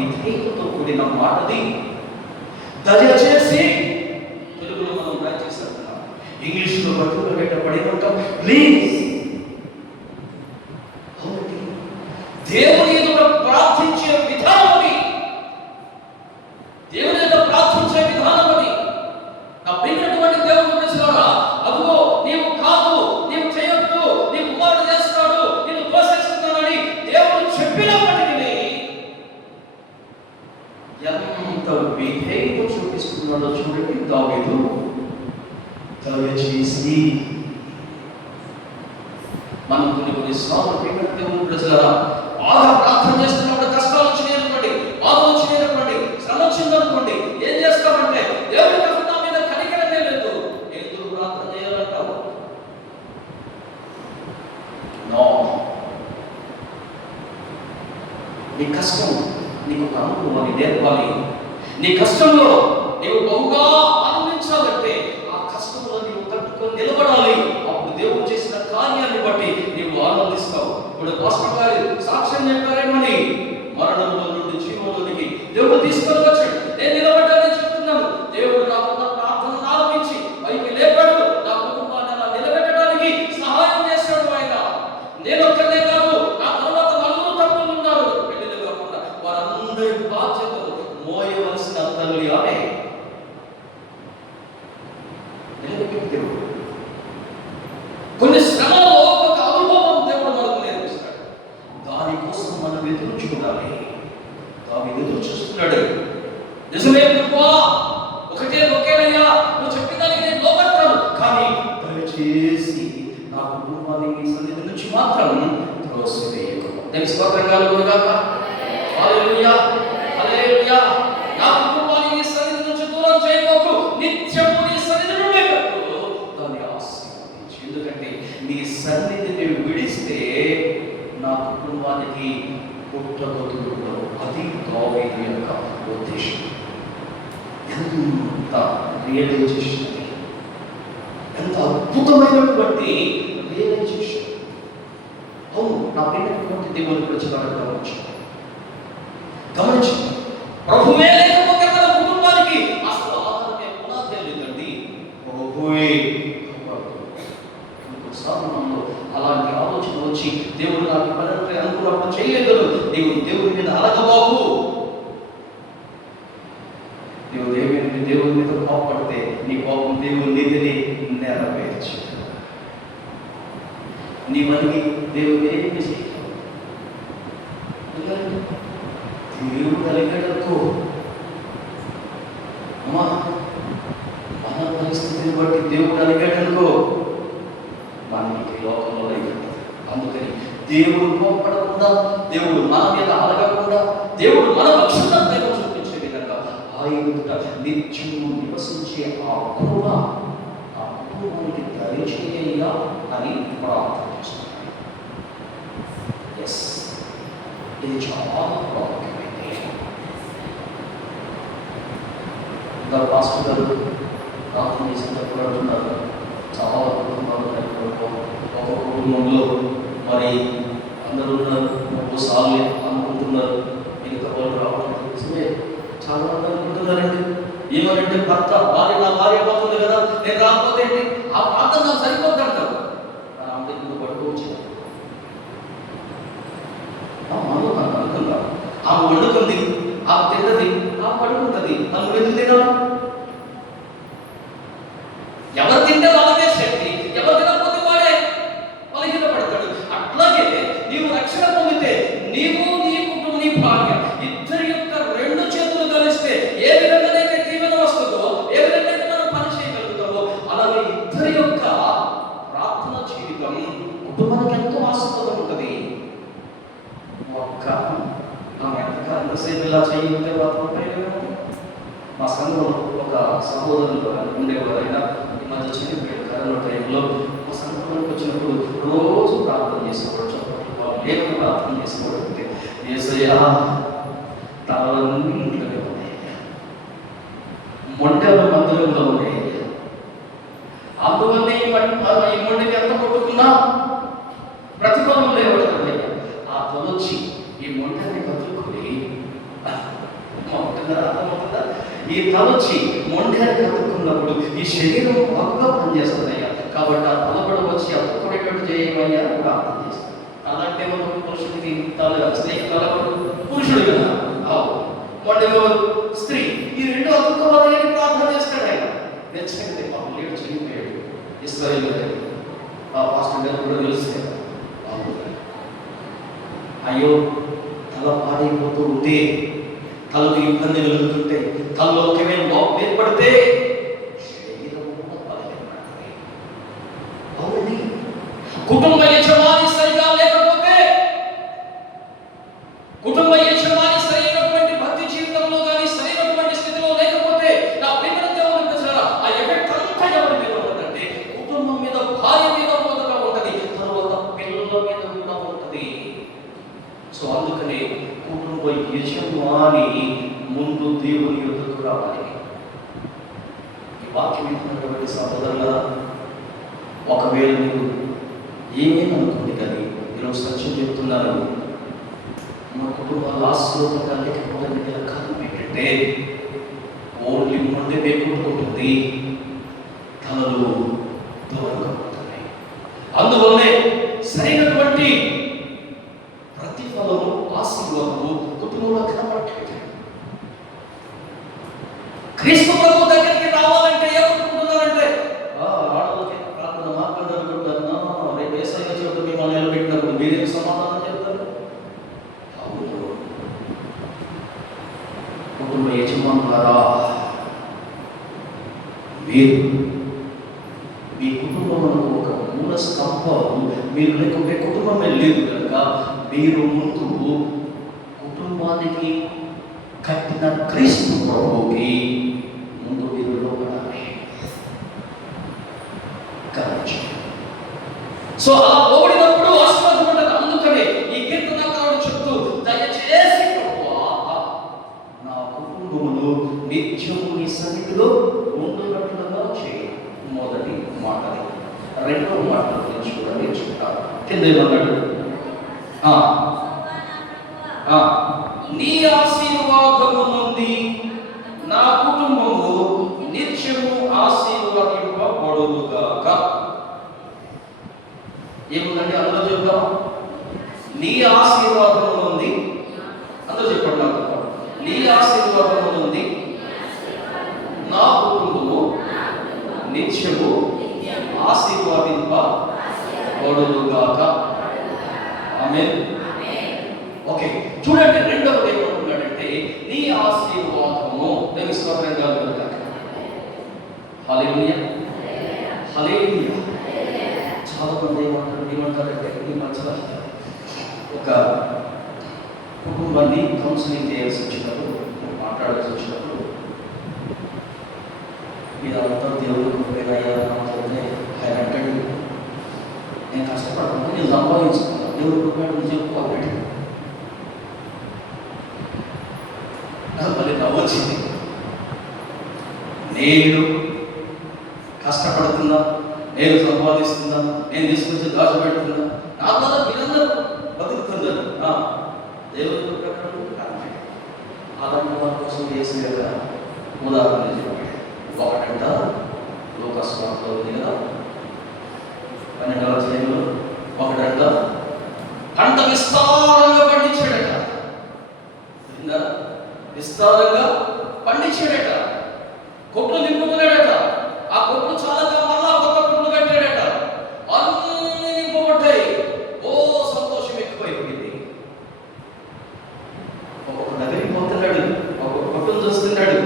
విధేయతతో కూడిన మాటది. దయచేసి తెలుగులో మనం దయచేసి ఇంగ్లీష్లో బతుకులు పెట్టబడి ఉంటాం. ప్లీజ్ దేవుని ఎదుట ప్రార్థించే విధానం అది. దేవుని ఎదుట ప్రార్థించే విధానం అది. నా ప్రియమైనటువంటి దేవుని ప్రజలారా, అదిగో నీవు కాదు, నీవు చేయొద్దు, నీ కుమారుడు చేస్తాడు, నిన్ను దోషిస్తున్నాడని దేవుడు చెప్పినప్పటికీ ఎంత విధేయత చూపిస్తున్నాడో చూడండి దావీదు. దయచేసి మనం కొన్ని సార్లు దేవుని ప్రజలారా బాగా ప్రార్థన చేస్తున్నప్పుడు కష్టాలు వచ్చినాయనుకోండి, బాధలు వచ్చినాయనుకోండి, శ్రమ వచ్చిందనుకోండి, ఏం చేస్తామంటే దేవుడికి అసలు నా మీద కనికరమే లేదు, ఎందుకు ప్రార్థన చేయాలంటావు? నో, నీ కష్టం నీకు ఒక అనుభవాన్ని నేర్పాలి. నీ కష్టంలో నీవు బహుగా ఆనందించాలంటే ఆ కష్టంలో నీవు తట్టుకొని నిలబడాలి. అప్పుడు దేవుడు చేసిన కార్యాన్ని బట్టి నీవు ఆనందిస్తావు. ఇప్పుడు పాస్టర్ గారు సాక్ష్యం చెప్పారేమని మరణంలో నుండి జీవంలోనికి దేవుడు తీసుకొని వచ్చాడు. నేను నిలబడ్డానని చెప్తున్నాను. దేవుడు నాకున్న ప్రార్థనను ఆలకించి పైకి లేపాడు. నా కుటుంబాన్ని అలా నిలబెట్టడానికి సహాయం చేశాడు ఆయన. నేను ఒక్కనే కాదు, నా తర్వాత నలుగురు తమ్ముళ్ళు ఉన్నారు పెళ్లిళ్ళు కాకుండా. వారందరి బాధ్యతలు మోయవలసిన తల్లి ఆమె. దేవుడు కొన్ని శ్రమలో ఒక అనుభవం దేవుడు మనకు నేర్పిస్తాడు. దానికోసం మనం ఎదురు చూడాలి. దాని ఎదురు చూస్తున్నాడు. నిజమే ప్రభువా, ఒకేనయ్యా, నువ్వు చెప్పిన దానికి నేను లోబడతాను, కానీ దయచేసి నా కుటుంబాన్ని నీ సన్నిధి నుంచి మాత్రం త్రోసివేయకు. దేవుని స్తోత్రం కలుగును గాక. హల్లెలూయా, హల్లెలూయా. నా కుటుంబాన్ని నీ సన్నిధి నుంచి దూరం చేయకు, నిత్యము నీ సన్నిధి నుండి దాన్ని ఆశీర్వదించు. ఎందుకంటే నీ సన్నిధిని విడిస్తే నా కుటుంబానికి పుట్టగతులు. అది దావీదు యొక్క ఉద్దేశం. ఎంత రియలైజేషన్, ఎంత అద్భుతమైనటువంటి రియలైజేషన్. అవును, నా ప్రియమైనటువంటి దేవుని ప్రజలను గమనించు. ప్రభువే లేకపోతే తన కుటుంబానికి అసలు ఆధారమే పునాదే లేదండి. ప్రభువే మనలో అలాంటి ఆలోచన వచ్చి దేవుడు నాకు పని అనుకున్నప్పుడు చేయలేదు. దేవుడి మీద అలగబాబు. దేవుని మీద కోపడితే నీ కోపం దేవుని నీతిని నెరవేర్చు. నీ మనకి దేవుడు ఏమి చేయగలవు? దేవుడు అలిగడకు. అమ్మా, మన పరిస్థితిని బట్టి దేవుడు అలిగడనుకో, మనకి లోకంలో అయిపోతుంది. అందుకని దేవుడు కోపడకుండా, దేవుడు మన మీద అలగకుండా, దేవుడు మన పక్షుల దైవం చూపించే విధంగా ఆయన నిత్యము నివసించే ఆ కృప ఆ కుటుంబానికి దయచేయ్యా అని ప్రార్థన చేస్తున్నాను. ఎస్, ఇది చాలా ప్రాముఖ్యమైనది. ఇంకా పాస్టర్ గారు ప్రార్థన చేసినప్పుడు అంటున్నారు, చాలా కుటుంబాలు ఒక కుటుంబంలో మరి అందరూ ఒక్కోసార్లు అనుకుంటున్నారు ఇంకా వాళ్ళు రావడం చాలా మంది అనుకుంటున్నారండి. ఏమనంటే భర్త భార్య, నా భార్య పోతుంది కదా, నేను రాకపోతే ఏంటి, ఆ ప్రార్థన నాకు సరిపోద్ది అంటారు. అందరికీ పడుకోవచ్చు. అనుకుందా ఆమె వండుకుంది, ఆమె తిన్నది, ఆమె పడుకుంటుంది. ఆమె ఎందుకు తిన్నావు? ఎవరు తింటే వాళ్ళకే శక్తి, ఎవరు తినకపోతే వాడే వాళ్ళకి పడతాడు. అట్లాగే నీవు రక్షణ పొందితే నీవు, నీ కుటుంబం, నీ భార్య ఇద్దరి యొక్క రెండు చేతులు కలిస్తే ఏ విధంగానైతే దీవెన వస్తుందో, ఏ విధంగా మనం పని చేయగలుగుతామో, అలాగే ఇద్దరి యొక్క ప్రార్థన జీవితం కుటుంబానికి ఎంతో ఆసక్తిగా ఉంటుంది. ఒక్క ఆమె ఎంతసేపు ఇలా చేయకుంటే మా సంఘంలో ఒక సహోదరులు ఉండేవారైనా ఈ మధ్య చనిపోయారు కరోనా టైంలో. మా సంఘంలోకి వచ్చినప్పుడు రోజు ప్రార్థన చేసేవాడు, వాళ్ళు లేకుండా ప్రార్థన చేసేవాడు. అంటే యేసయ్యా తలన్నీ ఇంట్లోనే ఉన్నాయి, మొండెల మందిరంలో ఉన్నాయి. అందువల్ల ఈ మొండెకి ఎంత కొట్టుకున్నా ప్రతిఫలం లేవట్లేదు. ఆ తొలొచ్చి ఈ మొండెని కదులుకొని అర్థమవుతుందా? ఈ తలొచ్చి మొండెని కదులుకున్నప్పుడు ఈ శరీరం బాగా పనిచేస్తుందయ్యా. కాబట్టి ఆ తలపడి వచ్చి అతుక్కునేటట్టు చేయమయ్యా ప్రార్థన చేస్తాను. అలాంటి పురుషుడికి స్త్రీకి తలపడు పురుషుడు కదా, మొండెలో స్త్రీ, ఈ రెండు అతుక్కోవాలని ప్రార్థన చేస్తాడు ఆయన. నెచ్చండి పాపం లేడు, చనిపోయాడు ఇశ్రాయేలు. ఆ పాస్టర్ గారు కూడా తెలుసు. అయ్యో, తల పాడైపోతూ ఉంటే, తలకు ఇబ్బంది కలుగుతుంటే, తలలో ఒకవేళ లోపం ఏర్పడితే శరీరం బలహీనపడుతుంది. అవునండి, కుటుంబ యజమాని సరిగా లేకపోతే, కుటుంబ యజమాని సరైనటువంటి భక్తి జీవితంలో కానీ సరైనటువంటి స్థితిలో లేకపోతే, నా ప్రియమైన దేవుని ప్రజలారా, ఆ ఎఫెక్ట్ అంతా ఎవరి మీద ఉంటుందంటే కుటుంబం మీద, భార్య మీద మొదట ఉంటుంది, తర్వాత పిల్లల మీద కూడా ఉంటుంది. సో అందుకనే కుటుంబ యజమాని ముందు దేవుని యొద్దకు రావాలి. ఈ వాక్యం వింటున్నటువంటి సహోదరులారా, ఒకవేళ మీరు ఏమేమి అనుకోండి కానీ ఈరోజు సత్యం చెప్తున్నాను, మా కుటుంబాలు ఆశ్రమంగా లేకపోవడానికి గల కారణం ఏంటంటే ఓన్లీ ముందే మేకుంటుంది, తలలు దూరంగా ఉంటున్నాయి. అందువల్లే సరైనటువంటి ప్రతిఫలము, ఆశీర్వాదము కుటుంబంలో కనపడట్లేదు. క్రీస్తు ప్రభు దగ్గరికి రావాలంటే ఏమనుకుంటున్నారంటే, ఆడవాళ్ళకి ప్రార్థన మాట్లాడాలనుకుంటున్నా, రేపు ఏసైనా చోటు మిమ్మల్ని నిలబెట్టినప్పుడు మీరేం సమాధానం చెప్తారు? అవును, కుటుంబ యజమానులారా, మీరు మీ కుటుంబంలో ఒక మూల స్తంభం మీరు లేకుంటే కుటుంబమే లేదు కనుక మీరు ముందు కుటుంబానికి కట్టిన క్రీస్తు ప్రభువుకి ముందు మీరు లోపడాలి. సో అలా లోబడినప్పుడు ఆశీర్వాదం ఉంటుంది. అందుకనే ఈ కీర్తనకారుడు చెప్తూ, దయచేసి ప్రభువా నా కుటుంబమును నిత్యము నీ సన్నిధిలో ఉండునట్లుగా చేయి. మొదటి మాటది. రెండవ మాట గురించి కూడా నేర్చుకుంటాను. కింద ఏమన్నాడు? నీ ఆశీర్వాదము నుండి నా కుటుంబము నిత్యము ఆశీర్వదింపబడుగాక. ఏముందండి అందులో చెప్తాం? నీ ఆశీర్వాదము నుండి, అందరూ చెప్పండి నాకు, నీ ఆశీర్వాదము నుండి నా కుటుంబము నిత్యము ఆశీర్వదింపబడుగాక. ఆమేన్. ఓకే, చూడండి రెండవది ఏమంటున్నాడంటే నీ ఆశీర్వాదము. దేవుని స్తోత్రం కలుగుగాక. హల్లెలూయా, హల్లెలూయా. చాలా మంది ఏమంటారంటే ఈ మధ్యలో ఒక కుటుంబాన్ని కౌన్సిలింగ్ చేయాల్సి వచ్చినప్పుడు, మాట్లాడాల్సి వచ్చినప్పుడు, మీరంతా దేవుడికి ఉపయోగయ్యా మాట్లాడితే ఆయన అంటాడు, నేను కష్టపడకుండా నేను సంపాదించుకున్నాను, దేవుడికి ఉపయోగం చెప్పుకోవాలి. మళ్ళీ నవ్వొచ్చింది. నేను కష్టపడుతున్నా, నేను సంపాదిస్తున్నా, నేను తీసుకొచ్చి దాచిపెడుతున్నా, నా వల్ల మీరందరూ బతుకుతున్నారు. దేవుడి అలాంటి వాళ్ళ కోసం చేసే ఉదాహరణ చెప్పాడు. ఒకటంట లోకస్వార్థలో ఉంది కదా, 12వ అధ్యాయంలో ఒకటంట పంట విస్తారంగా పండించాడట. విస్తారంగా పండించాడట, కొట్లు నింపుకున్నాడట. ఆ కొట్లు చాలగా మళ్ళా కొత్త కొట్లు కట్టాడట. అన్ని నింపబడ్డాయి. ఓ సంతోషం ఎక్కువైపోయింది. ఒక్కొక్క దగ్గరికి పోతున్నాడు, ఒక్కొక్క కొట్టును చూస్తున్నాడు.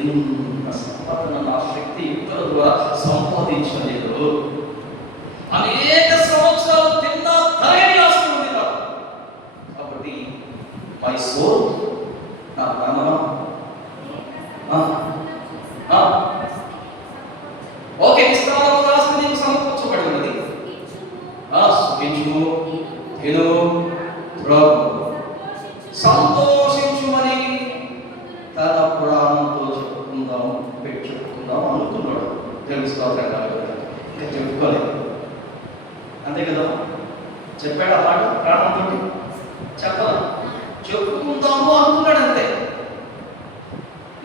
ఇంత సంపాదన నా శక్తి యుక్తుల ద్వారా సంపాదించలేదు. అనేక సంవత్సరాలు తిన్నా తరగని ఆస్తి ఉంది నాకు. కాబట్టి మై సోల్, నా ప్రాణమా, ఓకే, విస్తారంగా ఆస్తి నీకు సమకూర్చబడి ఉన్నది. సుఖించుము, తినుము, త్రాగు, సంతోషించుమని తన పురాణంతో చెప్పుకుందాం, చెప్పుకుందాం అనుకున్నాడు. తెలుసుకోవాలి, ఇంకా చెప్పుకోలేదు. అంతే కదా, చెప్పాడు ఆ మాట ప్రాణంతో చెప్పాల, చెప్పుకుందాము అనుకున్నాడు. అంతే.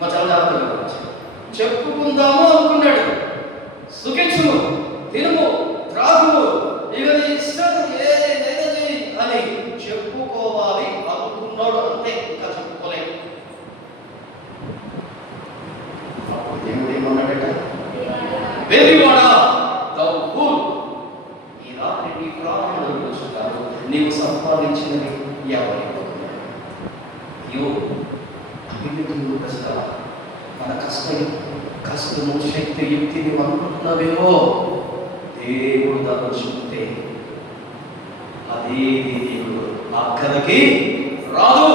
మా చాలా చెప్పుకుందాము అనుకున్నాడు. సుఖించుము, తినుము, త్రాగుము, ఇక నీ ఇష్టం ఏదైనా చేయి అని చెప్పుకోవాలి అనుకున్నాడు. అంతే, ఇంకా చెప్పుకోలేదు. అప్పుడు దేవుడు ఏమన్నాడట? వెర్రివాడా, thou fool, ఈ రాత్రి నీ ప్రాణంలో చూస్తారు, నీవు సంపాదించినది ఎవరి మన కష్టము శక్తి యుక్తిని అనుకుంటున్నావేమో. దేవుడు తలుచుకుంటే అదేది దేవుడు అక్కడికి రాదు.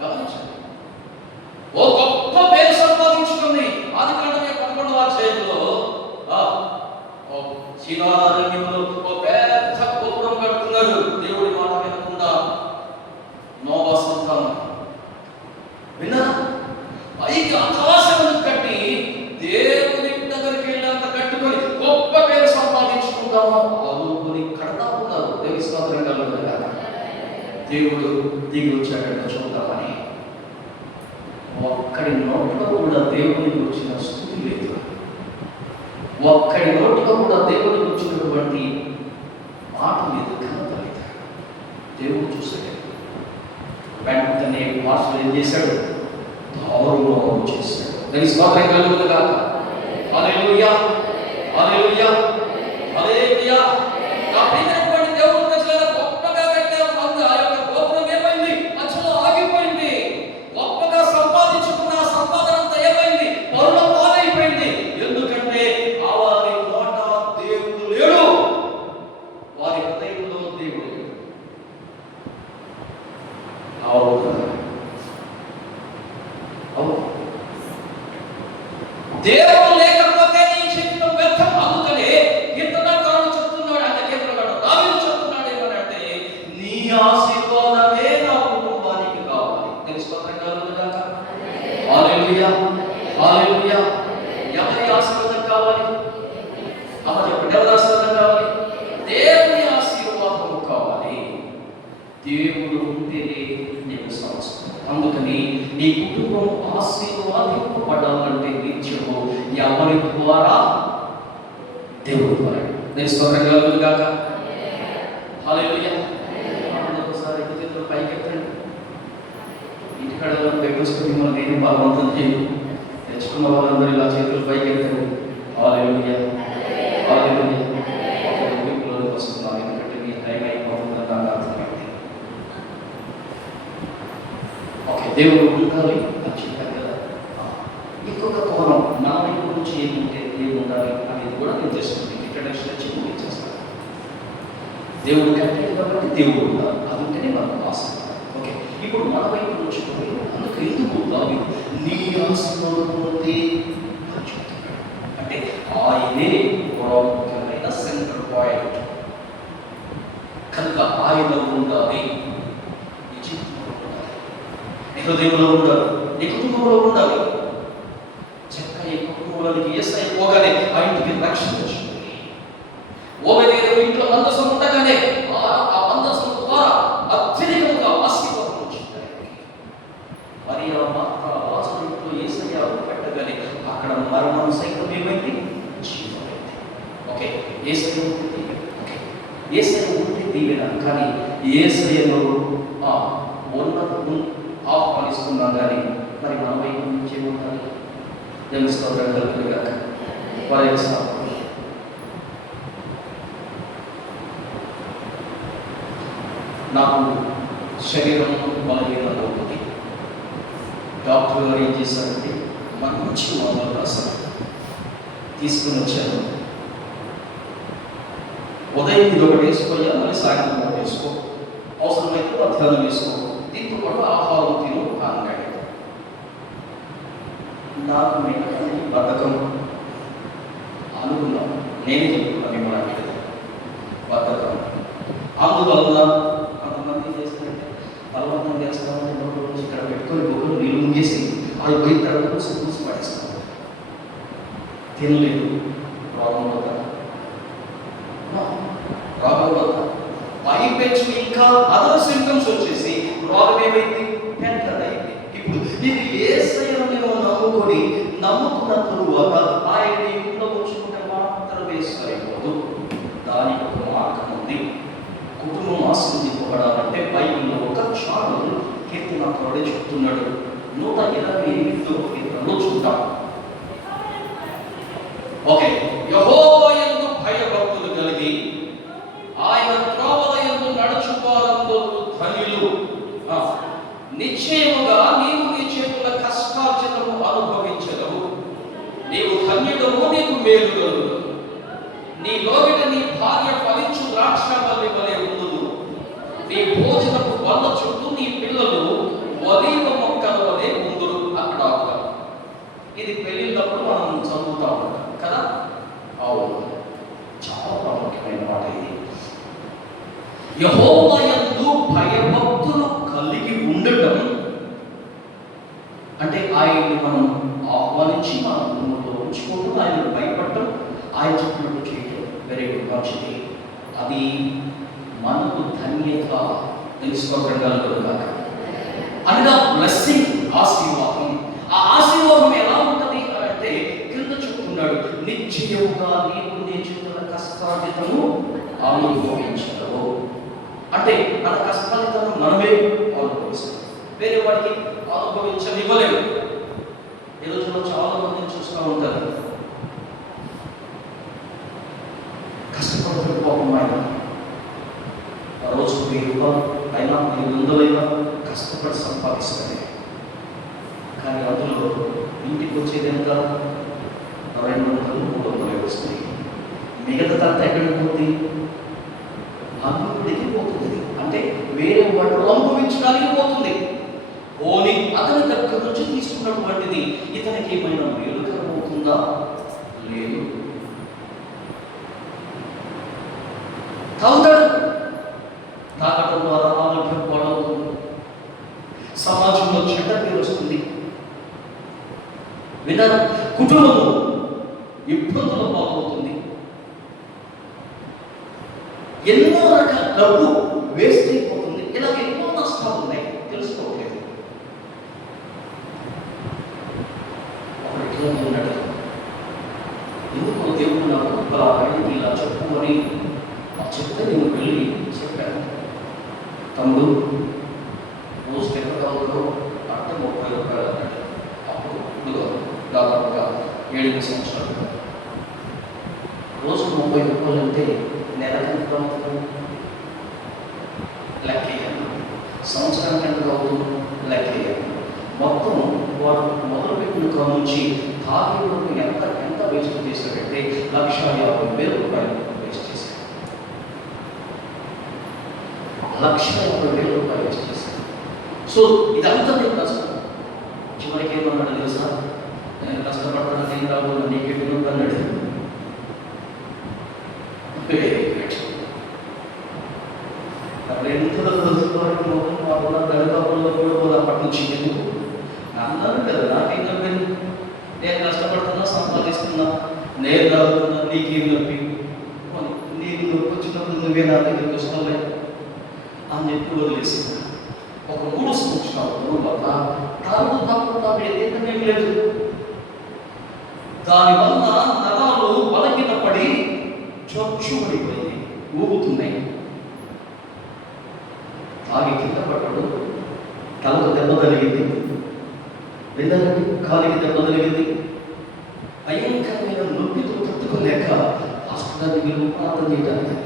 గమనించండి, ఓ గొప్ప పేరు సంపాదించుకుంది. ఆదికాండమే 11వ అధ్యాయంలో శిలారణ్యంలో ఓ పెద్ద గోపురం కడుతున్నారు. దేవుడి మాట వినకుండా నోవా సంతానం విన్నా పైకి ఆకాశం కట్టి దేవుని దగ్గరికి వెళ్ళాక కట్టుకొని గొప్ప పేరు సంపాదించుకుందామా అనుకుని కడతా ఉన్నారు. దేవుని స్తోత్రం కలుగుగాక. దేవుడు దిగి వచ్చాడంటే చూద్దామని. ఒక్కడి నోట్లో కూడా దేవునికి వచ్చిన స్తుతి లేదు. ఒక్కడి నోట్లో కూడా దేవునికి వచ్చినటువంటి మాట లేదు, ఘనత లేదు. దేవుడు చూసాడు. వెంటనే వాసులు ఏం చేశాడు? దారుణం చేశాడు. దేవుని స్తోత్రం కలుగుగాక. హల్లెలూయా, హల్లెలూయా, హల్లెలూయా. కాబట్టి దేవుడు ప్రజల గొప్పగా కట్టారు. ఆ యొక్క గోపురం ఏమైంది? మధ్యలో ఆగిపోయింది. గొప్పగా సంపాదించుకున్న అవును. దేవుడు లేకపోతే నీ జీవితం వ్యర్థం. అందుకనే కీర్తనకారుడు చెప్తున్నాడు, అంటే కీర్తనకారుడు దావీదు చెప్తున్నాడు ఏమనంటే, నీ ఆశీర్వాదమే నా కుటుంబానికి కావాలి. తెలుసు స్తోత్రం గాక. హల్లెలూయా, హల్లెలూయా. ఎవరి ఆశీర్వాదం కావాలి? అమ్మ చెప్పండి, ఎవరి ఆశీర్వాదం కావాలి? దేవుని ఆశీర్వాదం కావాలి. దేవుడు ఉంటేనే నీకు సమస్య. అందుకని నీ కుటుంబం ఆశీర్వాదింపబడాలంటే నిత్యము ఎవరి ద్వారా? దేవుడి ద్వారా. నేను స్తోత్రం కలుగును గాక. హల్లెలూయా. ఒకసారి చేతులు పైకెత్తండి. ఇంటికాడ పెట్టుకొని మిమ్మల్ని నేను బలవంతం చేయను. తెచ్చుకున్న వాళ్ళందరూ ఇలా చేతులు పైకెత్తండి. హల్లెలూయా, హల్లెలూయా. వీపులోకి వస్తున్నాను, ఎందుకంటే మీ టైం అయిపోతుందని నాకు అర్థమైంది. ఓకే, దేవుడు ఉండాలి అని చెప్పారు కదా. ఇంకొక కోణం నా వైపు నుంచి ఏముంటే దేవుడు ఉండాలి అనేది కూడా నేను చేస్తుంది. ఇంట్రడక్షన్ వచ్చి ముగించేస్తాను. దేవుడు కంటే కాబట్టి దేవుడు ఉండాలి, అది ఉంటేనే మనకు ఆశీర్వాదం. ఓకే, ఇప్పుడు మన వైపు నుంచి అందుకు ఎందుకు దావీదు నీ ఆశీర్వాదం ఉంది అని చెప్తున్నాడు అంటే ఆయనే ముఖ్యమైన సెంట్రల్ పాయింట్ కనుక ఆయన ఉండాలి. నీ జీవితంలో ఉండాలి, నీ హృదయంలో ఉండాలి, నీ కుటుంబంలో ఉండాలి. చక్కని కుటుంబంలోనికి యేసయ్య పోగానే ఆ ఇంటికి రక్షణ వచ్చింది. ఓబేదేదోము ఇంట్లో మందసం ఉండగానే ఆ మందసం ద్వారా అత్యధికంగా ఆశీర్వాదం వచ్చింది. మరి ఆ మాత్ర లాజరు ఇంట్లో యేసయ్య పెట్టగానే అక్కడ మరణం సైతం ఏమైంది? జీవమైంది. ఓకే, యేసయ్య ఉంటే ఓకే, యేసయ్య ఉంటే దీవెన. కానీ యేసయ్యలో ఉన్నతను ఆహ్వానిస్తున్నాం, కానీ మరి మన వైపు నుంచి ఏముండాలి? దేవుని స్తోత్రం కలుగును గాక. వారి నాకు శరీరం బలహీనత అవుతుంది. డాక్టర్ గారు ఏం చేశారంటే మంచి మందులు రాశారు, తీసుకుని వచ్చాను. ఉదయం ఇది ఒకటి వేసుకోయా, మళ్ళీ సాయంత్రం ఒకటి వేసుకో, అవసరమైతే మధ్యాహ్నం వేసుకో, దీంతో పాటు ఆహారం తిను అన్నాడు. నాకు మిగతాది బద్ధకం అనుకున్నాను, నేను చెప్తున్నాను ఏమన్నా బద్ధకం. అందువల్ల కొంతమంది చేస్తారంటే బలవంతం చేస్తామని నోటి నుంచి ఇక్కడ పెట్టుకొని బొగ్గులు నీళ్ళు ముంగేసి వాళ్ళు పోయి తడ కూసి పడేస్తాం. తినలేదు, రోగం వద్ద పైపెచ్చు ఇంకా అదర్ సింటమ్స్ వచ్చేసి రోగం ఏమైంది? పెద్దదైంది. ఇప్పుడు ఇది యేసయ్యను మేము నమ్ముకున్న తరువాత ఆయన ఇంట్లో వచ్చుకుంటే మాత్రమే సరిపోదు, దానికి ఒక మార్గం ఉంది. కుటుంబం ఆశీర్వదింపబడాలంటే బైబిల్లో ఒక ఛానల్ కీర్తనకారుడే చెప్తున్నాడు. 128వ కీర్తనలో చూద్దాం. ఓకే, యెహోవా యందు భయభక్తులు కలిగి ఆయన త్రోవల యందు నడుచువారందరూ ధన్యులు. నిశ్చయముగా నీవు నీ చేతుల కష్టార్జితము అనుభవించదవు. నీవు ధన్యుడవు, నీకు మేలు కలుగును. నీ లోగిట నీ భార్య ఫలించు ద్రాక్షవల్లి వలె ఉండును. నీ భోజనపు వల్ల చుట్టూ నీ పిల్లలు ఒలీవ మొక్కల వలె ఉందురు. అక్కడ ఇది పెళ్ళిళ్ళప్పుడు మనం చదువుతా ఉంటాం కదా. అవును, చాలా ప్రాముఖ్యమైన మాట ఇది. యెహోవా యందు భయభక్తులు కలిగి ఉండటం అంటే ఆయన్ని మనం ఆహ్వానించి మన కుటుంబంలో ఉంచుకుంటూ ఆయనకు భయపడటం, ఆయన చెప్పినట్టు చేయటం వెరీ గుడ్, మంచిది. అది మనకు ధన్యత. తెలుసుకోగలగాలి అనగా బ్లెస్సింగ్, ఆశీర్వాదం. ఆ ఆశీర్వాదం ఎలా ఉంటుంది అంటే కింద చెప్తున్నాడు, నిశ్చయముగా నీవు నీ చేతుల కష్టార్జితము అనుభవించవు. అంటే మన కష్టార్జితము మనమే అనుభవిస్తాం, వేరే వాడికి అనుభవించనివ్వలేము. ఈ రోజుల్లో చాలా మందిని చూస్తూ ఉంటారు, కష్టపడుతున్న పాపం ఆయన రోజుకు 1000 రూపాయలు అయినా 500 అయినా కష్టపడి సంపాదిస్తుంది. కానీ అందులో ఇంటికి వచ్చేది ఎంత? 200, 300 వస్తుంది. మిగతా తర్వాత ఎక్కడికి పోతుంది? అభివృద్ధికి పోతుంది. అంటే వేరే వాటిలో అనుభవించి అనుభవించడానికి పోతుంది. పోనీ అతని దగ్గర నుంచి తీసుకున్నటువంటిది ఇతనికి ఏమైనా మేలుకరమవుతుందా? లేదు. తాగుతాడు, తాగడం ద్వారా ఆరోగ్యం పాడవుతుంది, సమాజంలో చెడ్డ పేరు వస్తుంది, విధాన కుటుంబము ఇబ్బందుల పాల్గొతుంది, ఎన్నో రకాల డబ్బు వేస్ట్ అయిపోతుంది. ఇలాగ ఎన్నో నష్టాలు ఉన్నాయి, తెలుసుకోవట్లేదు. ఒకటి ఉన్నాడు, ఎందుకో దేవుడు నాకు ఇలా చెప్పు అని చెప్తే నేను వెళ్ళి చెప్పాను. తమ్ముడు, రోజుకి ఎంత కావాలో అంటే 30 రూపాయలు అన్నాడు. అప్పుడు ఇప్పుడు దాదాపుగా 7 సంవత్సరాలు. రోజుకు 30 రూపాయలు అంటే నెలకు ఎంత అవుతుంది లెక్కేయాలి, సంవత్సరానికి ఎంత అవుతుంది లెక్కేయాలి. మొత్తం వాడు మొదలుపెట్టిన కాడ నుంచి తాగే వరకు ఎంత ఎంత వేస్ట్ చేశాడంటే 1,50,000 రూపాయలు వేస్ట్ చేశాడు. 1,50,000 రూపాయలు వేస్ట్ చేశాడు. సో ఇదంతా నేను కష్టం. చివరికి ఏమన్నాడు తెలుసా? నేను కష్టపడతాను, నేను రాబోదు, నీకు ఎప్పుడు అన్నాడు. ఎంతో రోజుల్లో దళితాపుల్లో కూడా అప్పటి నుంచి ఎందుకు అన్నాను కదా, నాకేం నేను కష్టపడుతున్నా, సంపాదిస్తున్నా, నేను తాగుతున్నా, నీకేం నొప్పి, నీకు నొప్పి వచ్చినప్పుడు నువ్వే నా దగ్గరికి వస్తావులే అని చెప్పి వదిలేస్తున్నా. ఒక 3 సంవత్సరాలు తాగుతా ఏం లేదు. దానివల్ల నరాలు బలహీనపడి చొచ్చుబడిపోయి ఊగుతున్నాయి. తాగి కింద పడ్డాడు, తలకు దెబ్బ తగిలింది, విందకి కాలికి దెబ్బ తగిలింది. భయంకరమైన నొప్పితో తట్టుకోలేక హాస్పిటల్ దగ్గర ప్రార్థన చేయడానికి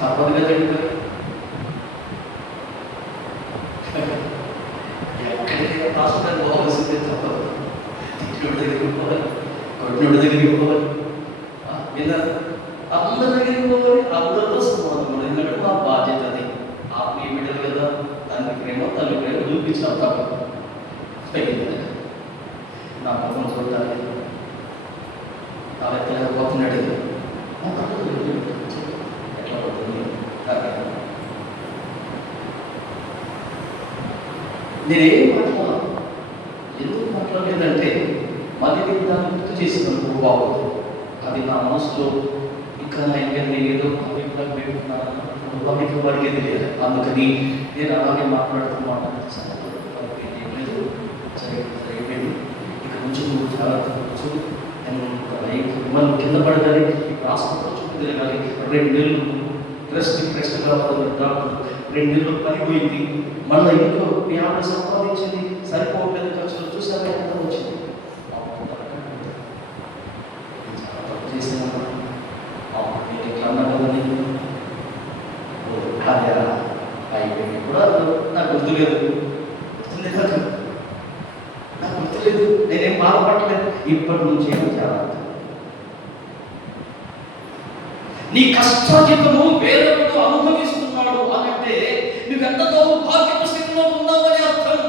తప్పదుగా జరిగిపోయి ఎక్కడికైనా హాస్పిటల్ పోవాల్సిందే, తప్పదు. తిట్టినోడి దగ్గరికి పోవాలి, కొట్టినోడి దగ్గరికి పోవాలి, అందరి దగ్గరికి పోవాలి, అందరితో సమానం. ఎందుకంటే మా బాధ్యత అది. ఆత్మీయ బిడ్డలు కదా, తండ్రి ప్రేమ తల్లి ప్రేమ చూపించాలి. తప్పదు. నా పక్కన చూడాలి, పోతున్నాడు, ఎట్లా పోతుంది? నేనేం మాట్లాడాలి, ఎందుకు మాట్లాడలేదంటే మళ్ళీ దాన్ని గుర్తు చేసినందుకు బాగుంది. అది నా మనసులో ఇంకా నేను ఏదో పబ్లిక్ వాడికి తెలియదు. అందుకని నేను అలాగే మాట్లాడుతున్నాను. లేదు, సరైపోయింది, ఇక్కడ నుంచి నువ్వు చాలా వచ్చు, నేను కింద పడగాలి, ఇప్పుడు హాస్పిటల్ చుట్టూ తిరగాలి, 2 నెలలు రెస్ట్ కావాలి, డాక్టర్ 2 నెలలు పనిపోయింది, మళ్ళీ ఇంట్లో 50 సంపాదించింది, సరిపోవట్లేదు, ఖర్చులు చూసాక ఎంత వచ్చింది. అయిపోయింది కూడా నాకు గుర్తులేదు, నేనేం బాధపడలేదు. ఇప్పటి నుంచి ఏమో చాలా నీ కష్టాజితము వేరొకడు అనుభవిస్తున్నాడు అనంటే నువ్వు ఎంత దౌర్భాగ్యత స్థితిలో ఉన్నావు అని అర్థం.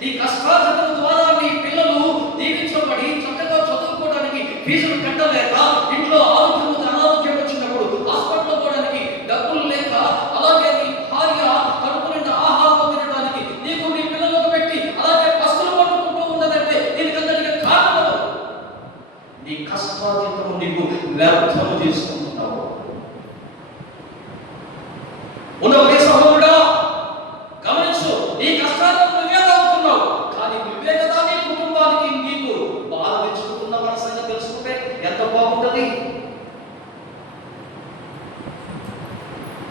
నీ కష్టాజితం ద్వారా నీ పిల్లలు దీవించబడి చక్కగా చదువుకోవడానికి ఫీజులు కట్టలేక, ఇంట్లో ఆరోగ్యం అనారోగ్యం వచ్చినప్పుడు హాస్పిటల్ పోవడానికి డబ్బులు లేక, అలాగే నీ భార్య కడుపు నిండా ఆహారం తినడానికి నీకు నీ పిల్లలకు పెట్టి అలాగే పస్తులు పట్టుకుంటూ ఉన్నదంటే దీనికందరికీ కారణం నీ కష్టాజితము నీకు వ్యర్థము చేసుకుంటున్నావు. ఉన్నవే సహోదరుడా, గమనించు, నీ కష్టాలను నువ్వే అవుతున్నావు, కానీ నువ్వే కదా నీ కుటుంబానికి నీకు బాధ తెచ్చుకుంటున్న మనసంగా తెలుసుకుంటే ఎంత బాగుంటుంది.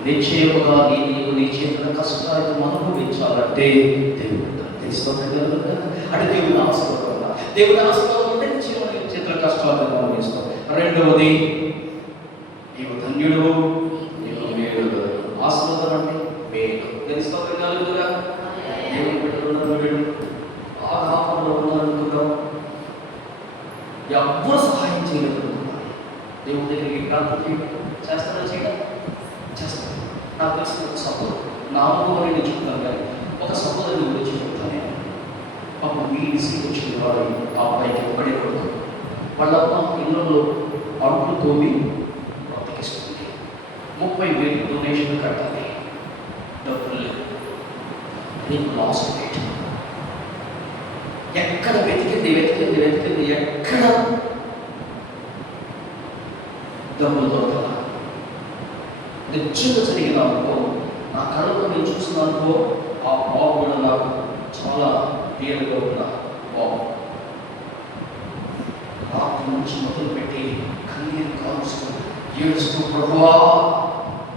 నిశ్చయముగా నీకు నీ చేతుల కష్టాలను అనుభవించాలంటే దేవుడు తీసుకోగలరు కదా. అంటే దేవుని ఆశీర్వాదం, దేవుని ఆశీర్వాదం ఉంటే నిశ్చయంగా నీ చేతుల కష్టాలను అనుభవిస్తావు. రెండవది, నీవు ధన్యుడు, నీవు మేలు. ఆశీర్వాదం అంటే మేలు తెలుసుకోగలుగుగా. దేవుని బిడ్డలు ఆహారంలో ఉన్నారనుకుంటాం, ఎవ్వరు సహాయం చేయలేకపోతున్నారు. దేవుని దగ్గరికి ప్రార్థన చేయడం చేస్తారా? చేయడం నాకు తెలిసిన ఒక సపోర్ట్ నా అనుభవం నేను చెప్తాను, కానీ ఒక సపోర్ట్ గురించి చెప్తాను నేను. పాపం వీడిసి వచ్చిన వాడు ఆ అబ్బాయికి ఒక్కడే కొడుకు. వాళ్ళ అమ్మ ఇళ్ళలో అడుగులు తోమి బ్రతికిస్తుంది. 30,000 డొనేషన్ కట్టాలి, డబ్బులు లేవు. నేను లాస్ట్ వెయిట్ ఎక్కడ వెతికింది ఎక్కడ డబ్బులు దొరకలా. నిజంగా జరిగిన అనుకో, నా కళ్ళతో నేను చూసిన అనుకో, ఆ బాబు కూడా నాకు చాలా పేరుగా ఉన్న బాబు. రాత్రి నుంచి మొదలుపెట్టి కన్నీరు కాల్చుతూ ఏడుస్తూ, ప్రభువా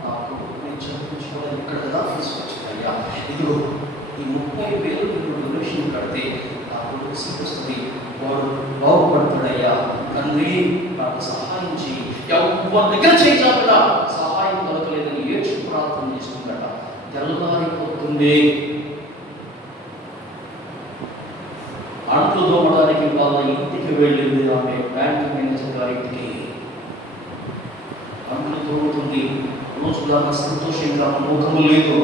నాకు నేను చదివించుకోవాలి ఇక్కడ కదా తీసుకొచ్చిందయ్యా, ఇదిగో ఈ 30,000 డొనేషన్ కడితే నా కొడుకు సిద్ధిస్తుంది, వాడు బాగుపడతాడయ్యా, తండ్రి నాకు సహాయం చేయి. ఎవరి దగ్గర చేయించాలట, సహాయం దొరకలేదని ఏడ్చి ప్రార్థన చేసుకుందట. తెల్లవారిపోతుంది. అంట్లు తోమడానికి వాళ్ళ ఇంటికి వెళ్ళింది ఆమె, బ్యాంక్ మేనేజర్ గారి ఇంటికి. అంట్లు తోముతుంది. రోజులాగా సంతోషంగా ముఖము లేదు.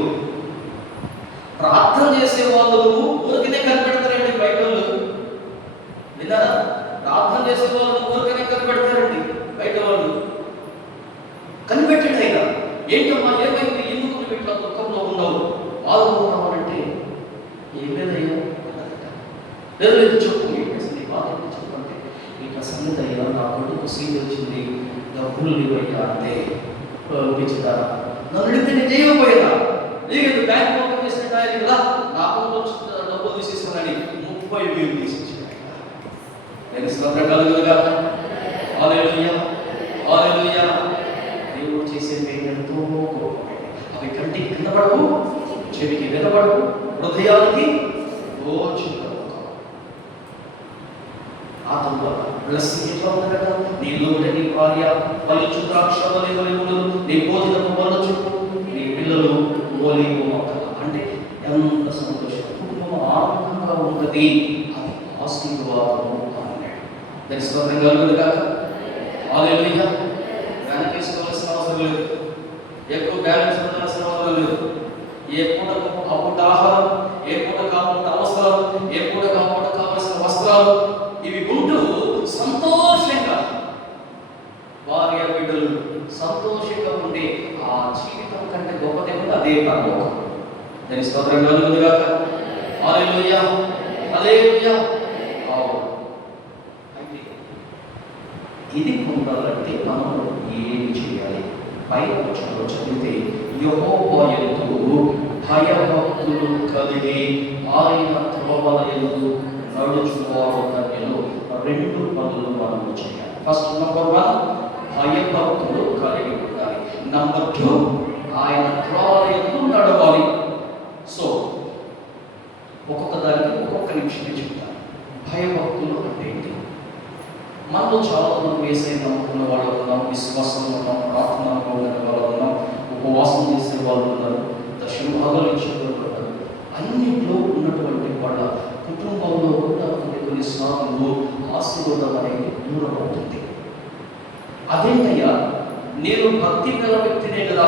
ప్రార్థన చేసే వాళ్ళు ఊరికనే కనిపెడతారండి బయట వాళ్ళు. విన్నారా? ప్రార్థన చేసే వాళ్ళు ఊరికనే కనిపెడతారండి బయట వాళ్ళు. కనిపెట్టాడు అయినా, ఏంటమ్మా ఏమైంది, ఎందుకు నువ్వు ఇట్లా దుఃఖంలో ఉన్నావు, బాధపడుతున్నావు అంటే, ఏం లేదయ్యా, లేదు చెప్పు, ఏంటి బాధ చెప్పంటే, ఇక సంగతి అయ్యా, నా కొడుకు సీట్ వచ్చింది, డబ్బులు లేవయ్యా అంటే, పిచ్చిదారా నన్ను అడిగితే నేను చేయకపోయినా, లేదు బ్యాంక్ ఓపెన్ చేసినట్టు ఆయన కదా, నా అకౌంట్లో డబ్బులు తీసేసానని 30,000 తీసేసాడు. నేను స్తోత్రం కలుగునుగా. హల్లెలూయా, హల్లెలూయా. దేవుడు చేసే ఎంతో గొప్పవి. అవి కంటికి కింద పడవు, చెవికి వినపడవు, హృదయానికి గోచరము. ఆ తరువాత బ్లెస్సింగ్ ఎట్లా ఉందట, నీళ్ళు నీ భార్య పలుచు ద్రాక్ష వలె ఉండదు, నీ భోజనము వలచు, నీ పిల్లలు ఓలేవు మొక్కలు. అంటే ఎంత సంతోషం, కుటుంబం ఆనందంగా ఉంటుంది. అది ఆశీర్వాదము అన్నాడు. దాని స్తోత్రం కలుగును కాక. హల్లెలూయా. వెనకేసుకోవాల్సిన అవసరం లేదు, ఎక్కువ బ్యాలెన్స్ ఉండాల్సిన అవసరం లేదు. ఏ పూట ఆ పూట ఆహారం, ఏ పూట కాకుండా అవసరాలు, ఏ పూట కాకుండా కావాల్సిన వస్త్రాలు, ఇవి ఉంటూ సంతోషంగా భార్య బిడ్డలు సంతోషంగా ఉండే ఆ జీవితం కంటే గొప్పదేమో అదే పరలోకం. దాని స్తోత్రం కలుగును గాక. హల్లెలూయా, హల్లెలూయా. అయితే ఇది పొందాలంటే మనం ఏమి చేయాలి? పైన వచనంలో చదివితే, యెహోవా యందు భయభక్తులు కలిగి ఆయన త్రోవల యందు నడుచువాడు ధన్యులు. 2 పనులు మనము చేయాలి. ఫస్ట్ నంబర్ 1 భయభక్తులు కలిగి ఉండాలి. నంబర్ 2 ఆయన త్రోవల యందు నడవాలి. సో ఒక్కొక్క దానికి ఒక్కొక్క నిమిషమే చెప్తాను. భయభక్తులు అంటే ఏంటి? మనలో చాలా మంది యేసయ్యను నమ్ముకున్న వాళ్ళు ఉన్నాం, విశ్వాసంలో ఉన్నాం, ప్రార్థన అనుభవం వాళ్ళు ఉన్నాం, ఉపవాసం చేసే వాళ్ళు ఉన్నారు, దశమభాగాలు ఇచ్చే వాళ్ళు ఉన్నారు. అన్నింటిలో ఉన్నటువంటి వాళ్ళ కుటుంబంలో కూడా కొన్నిసార్లు ఆశీర్వాదం అనేది దూరం అవుతుంది. అదేంటయ్యా, నేను భక్తి గల వ్యక్తినే కదా,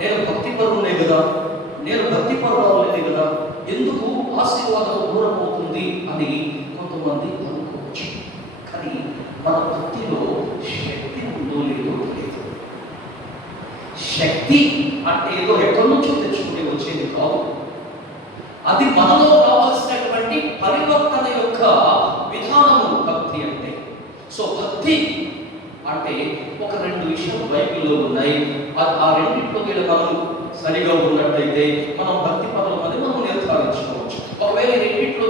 నేను భక్తి పరువునే కదా, నేను భక్తి పరువులనే కదా, ఎందుకు ఆశీర్వాదం దూరం అవుతుంది అని కొంతమంది అనుకోవచ్చు. కానీ మన భక్తిలో శక్తి ఉందో లేదో తెలియదు. శక్తి అంటే ఏదో ఎక్కడి నుంచో తెచ్చుకుంటే వచ్చేది కాదు. అది మనలో కావాల్సినటువంటి పరివర్తన యొక్క విధానము భక్తి అంటే. సో భక్తి అంటే ఒక 2 విషయాలు బైబిల్లో ఉన్నాయి. ఆ రెండింటిలో వీళ్ళు మనం సరిగా ఉన్నట్టయితే మనం భక్తి పదం అనేది మనం నిర్ధారించుకోవచ్చు. ఒకవేళ రెండింటిలో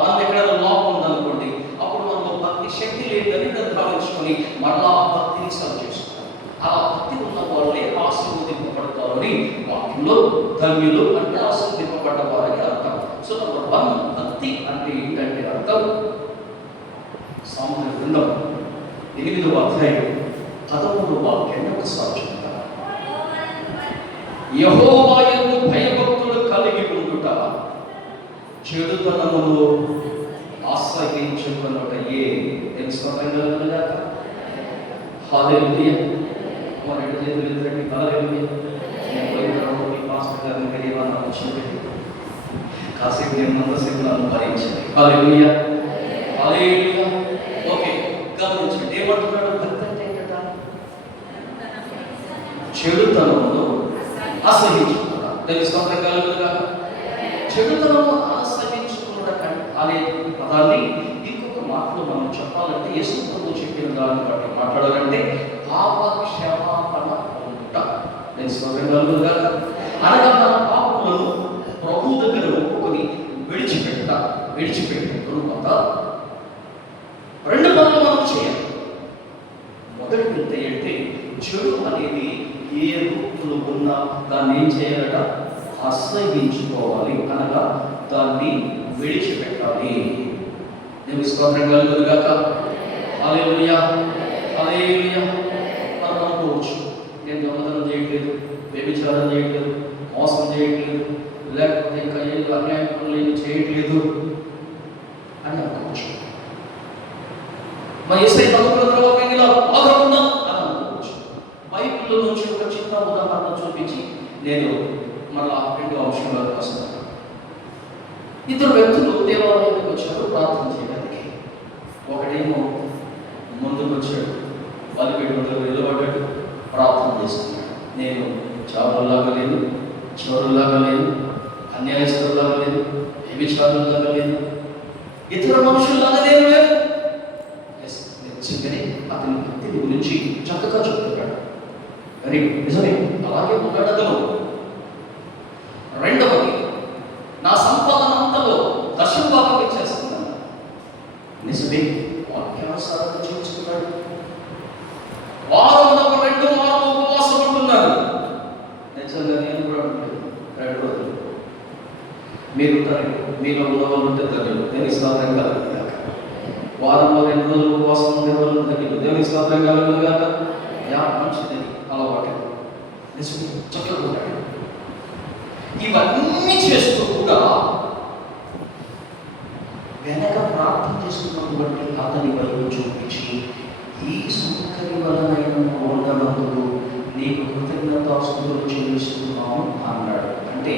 మనం ఎక్కడైనా లోపం ఉందనుకోండి, అప్పుడు మనలో భక్తి శక్తి లేదని నిర్ధారించుకొని మళ్ళా ఆ భక్తిని సరి చేసుకోవాలి. ఆ భక్తి ఉన్న వాళ్ళే ఆశీర్వదింపబడతారని వాక్యంలో ధన్యులు అంటే ఆశీర్వదింపబడ్డ వారని అర్థం. సో నంబర్ 1 భక్తి అంటే ఏంటంటే అర్థం, సామెతల గ్రంథం 8వ అధ్యాయం 13వ వాక్యాన్ని ఒకసారి చూద్దాం. యెహోవా యందు భయభక్తులు కలిగి ఉండుట చెడుతనమును ఆశ్రయించుకొనుటయే. తెలుసుకోగలగాక. హల్లెలూయా. 2 చేతులు ఎత్తండి. హల్లెలూయా. గారిని మీరు ఏమన్నా వచ్చింది కాసేపు నేను నందసేపు నన్ను భరించండి. హల్లెలూయా, హల్లెలూయా. ఓకే, గమనించండి ఏమంటున్నాడు? భక్తి అంటే ఏంటట? చెడుతనమును అసహించుకున్నాడు. తెలుసుకోవడం కలుగుగా చెడుతనము అసహించుకున్నాడు అనే పదాన్ని ఇంకొక మాటలో మనం చెప్పాలంటే యేసు ప్రభువు చెప్పిన దాన్ని బట్టి మాట్లాడాలంటే పాప క్షమాపణ పొందుట. తెలుసుకోవడం కలుగుగా అనగా మన పాపములను ప్రభు దగ్గర ఒప్పుకొని విడిచిపెట్టిన తరువాత రెండు పనులు మనం చేయాలి. మొదటి వింత ఏంటి? చెడు అనేది ఏ రూపంలో ఉన్నా దాన్ని ఏం చేయాలట? అసహించుకోవాలి, అనగా దాన్ని విడిచిపెట్టాలి. దేవుని స్తోత్రం కలుగుగాక. హల్లెలూయా, హల్లెలూయా. మనం అనుకోవచ్చు, నేను దొంగతనం చేయట్లేదు, వ్యభిచారం చేయట్లేదు, మోసం చేయట్లేదు, లేకపోతే ఇంకా ఏదో అన్యాయం పనులు చేయట్లేదు అని అనుకోవచ్చు. మరి యేసయ్య బతుకుల తర్వాత ఇలా బాధపడుతున్నాం అని అనుకోవచ్చు. బైబిల్లో నుంచి ఒక చిన్న ఉదాహరణ చూపించి నేను మళ్ళా రెండో అంశంలోకి వస్తాను. ఇద్దరు వ్యక్తులు దేవాలయానికి వచ్చారు ప్రార్థన చేయడానికి. ఒకడేమో ముందుకు వచ్చాడు, బలిపీఠం దగ్గర నిలబడ్డాడు, ప్రార్థన చేస్తున్నాడు. నేను చావులాగా లేదు, చోరులాగా లేదు, అన్యాయస్తులాగా లేదు, వ్యభిచారులాగా లేదు, ఇతర మనుషుల్లాగా నేను లేదు. నిజంగానే అతని భక్తిని గురించి చక్కగా చెప్తున్నాడు. మరి నిజమే, అలాగే ఉన్నాడు అతను. రెండవది, నా సంపాదన అంతలో దశభాగం ఇచ్చేస్తున్నాను. నిజమే, వాక్యానుసారంగా జీవిస్తున్నాడు. వారంలో 2 వారాలు ఉపవాసం ఉంటున్నాడు. నిజంగా నేను కూడా ఉంటాను 2 రోజులు. మీరు మీలో ఉన్న వాళ్ళు ఉంటే దగ్గర దేవుని స్తోత్రం కలుగుగాక. వారంలో 2 రోజులు ఉపవాసం ఉండే వాళ్ళు దగ్గర దేవుని స్తోత్రం కలుగుగాక. మంచిది, అలవాటు. నిజమే, చక్కగా ఉంటాడు. ఇవన్నీ చేస్తూ కూడా వెనక ప్రార్థన చేస్తున్నటువంటి అతని వైపు చూపించి, ఈ సుఖరి వలనైన ఉండనందుకు నీకు కృతజ్ఞతాస్తుతులు చెల్లిస్తున్నాము అన్నాడు. అంటే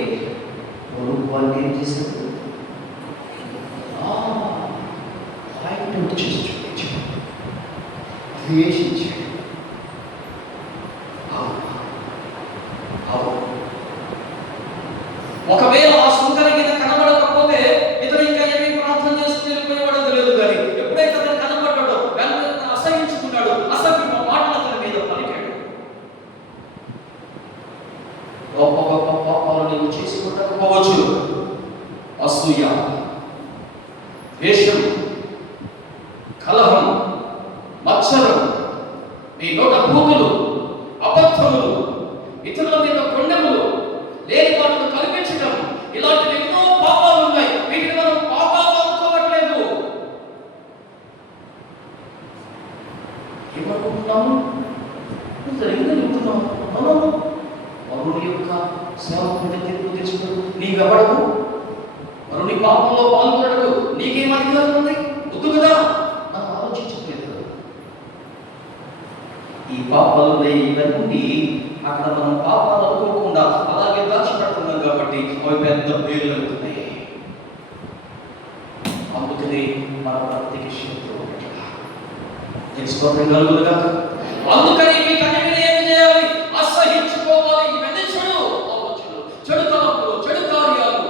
పొరుగు వాళ్ళు ఏం చేశారు? చేసి చూపించాడు, ద్వేషించాడు. ఒకవేళ ఆ సుంకరి మీద కనబడకపోతే ఇతను ఇంకా ఏమీ ప్రార్థన చేస్తూ వెళ్ళిపోయేవాడో తెలియదు. కానీ ఎప్పుడైతే అతను కనబడ్డాడో వెంటనే అసహించుకున్నాడు, అసభ్య మాటలు అతని మీద పలికాడు. గొప్ప గొప్ప పాపాలు నీవు చేసి ఉండకపోవచ్చు. అసూయ, ద్వేషం, కలహం, మత్సరం, నీ నోట భూతులు, అబద్ధములు, ఇతరుల మీద కొండెములు, లేని వాటిని కల్పించడం, ఇలాంటి ఎన్నో పాపాలు ఉన్నాయి. వీటిని మనం పాపాలు అనుకోవట్లేదు. ఏమనుకుంటున్నాము? వరుణి యొక్క సేవకుడి తీర్పు తెచ్చుకోడు, నీవెవడకు? వరుణి పాపంలో పాల్గొనడు, నీకేం అధికారం ఉంది? వద్దు కదా, నాకు ఆలోచించట్లేదు. ఈ పాపాలు ఇవన్నీ అక్కడ మనం పాపాలు అనుకోకుండా అలాగే దాచిపెడుతున్నాం కాబట్టి అవి పెద్ద పేర్లు అవుతున్నాయి. అందుకని మన భక్తికి శత్రువు తెలుసుకోవడం కలుగుగా. అందుకని మీకు అన్ని ఏం చేయాలి? అసహించుకోవాలి. ఇవన్నీ చెడు ఆలోచనలు, చెడు తలంపులు, చెడు కార్యాలు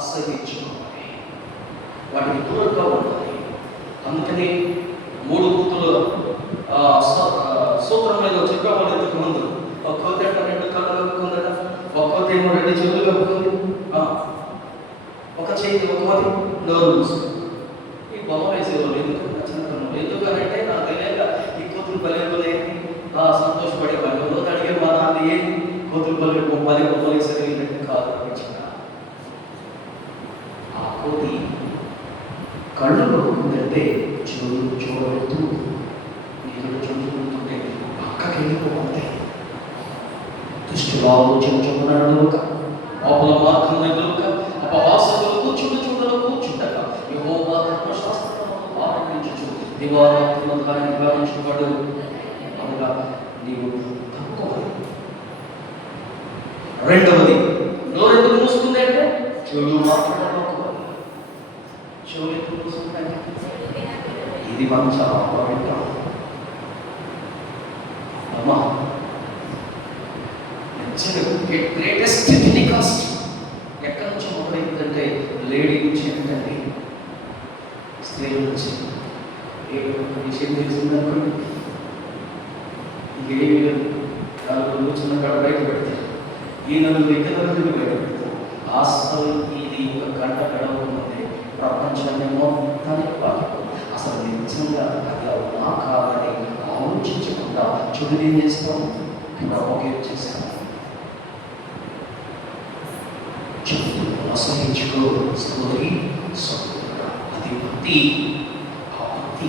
అసహించుకోవాలి, వాటికి దూరంగా ఉండాలి. అందుకని 3 కూతులు సూత్రం మీద చెప్పేవాళ్ళు ఇంతకు ముందు. ఒక్కోతే 2 కళ్ళు కప్పుకుందట, ఒక్కోతే 2 చెవులు కప్పుకుంది, ఒక చేతి ఒక్కోది నోరు మూసుకుంది. ఈ బొమ్మ వేసేవాళ్ళు ఎందుకు నచ్చినట్టు, ఎందుకంటే నాకు తెలియక ఈ కూతురు బలి సంతోషపడే వాళ్ళు రోజు అడిగే మా నాన్న ఏంటి కూతురు బలి బొమ్మలు వేసేది కాదు. ఆ కోతి కళ్ళు కప్పుకుందంటే చూడవద్దు, చూడుతుంటే పక్కకి వెళ్ళిపోతాయి. దుష్టులు ఆలోచించుకున్నాడు పాపుల మార్గం ఎదురుక అపవాసకులు కూర్చుండగా యెహోవా ధర్మశాస్త్రమును ఆనందించుచు దివారాత్రులు దాన్ని నివారించువాడు. అనగా నీవు తప్పుకోవాలి. రెండవది, నోరు ఎందుకు మూసుకుంది అంటే చెడు మాట్లాడాలి. చెడు ఎందుకు మూసుకుందంటే ఇది మనం చాలా వింటాం. అమ్మా గ్రేటెస్ట్ టెక్నికాస్ట్ ఎక్కడి నుంచి మొదలైందంటే లేడీ నుంచి ఏంటంటే స్త్రీల నుంచి. ఏ విషయం తెలిసిందనుకోండి, ఇంకేమీ లేదు. నాలుగు చిన్న కాడ బయట పెడతారు, ఈ నలుగురు ఇతరులను బయట పెడతారు. అసలు ఇది ఒక గంట గడవకుంది ప్రపంచాన్ని మొత్తానికి పాటిపోతుంది. అసలు నిజంగా అట్లా ఉన్నా కాదని ఆలోచించకుండా చెడు ఏం చేస్తాం, ప్రమోగేట్ చేస్తాం. అసహించుకో సోదరి సోదరుడా, అది భక్తి. ఆ భక్తి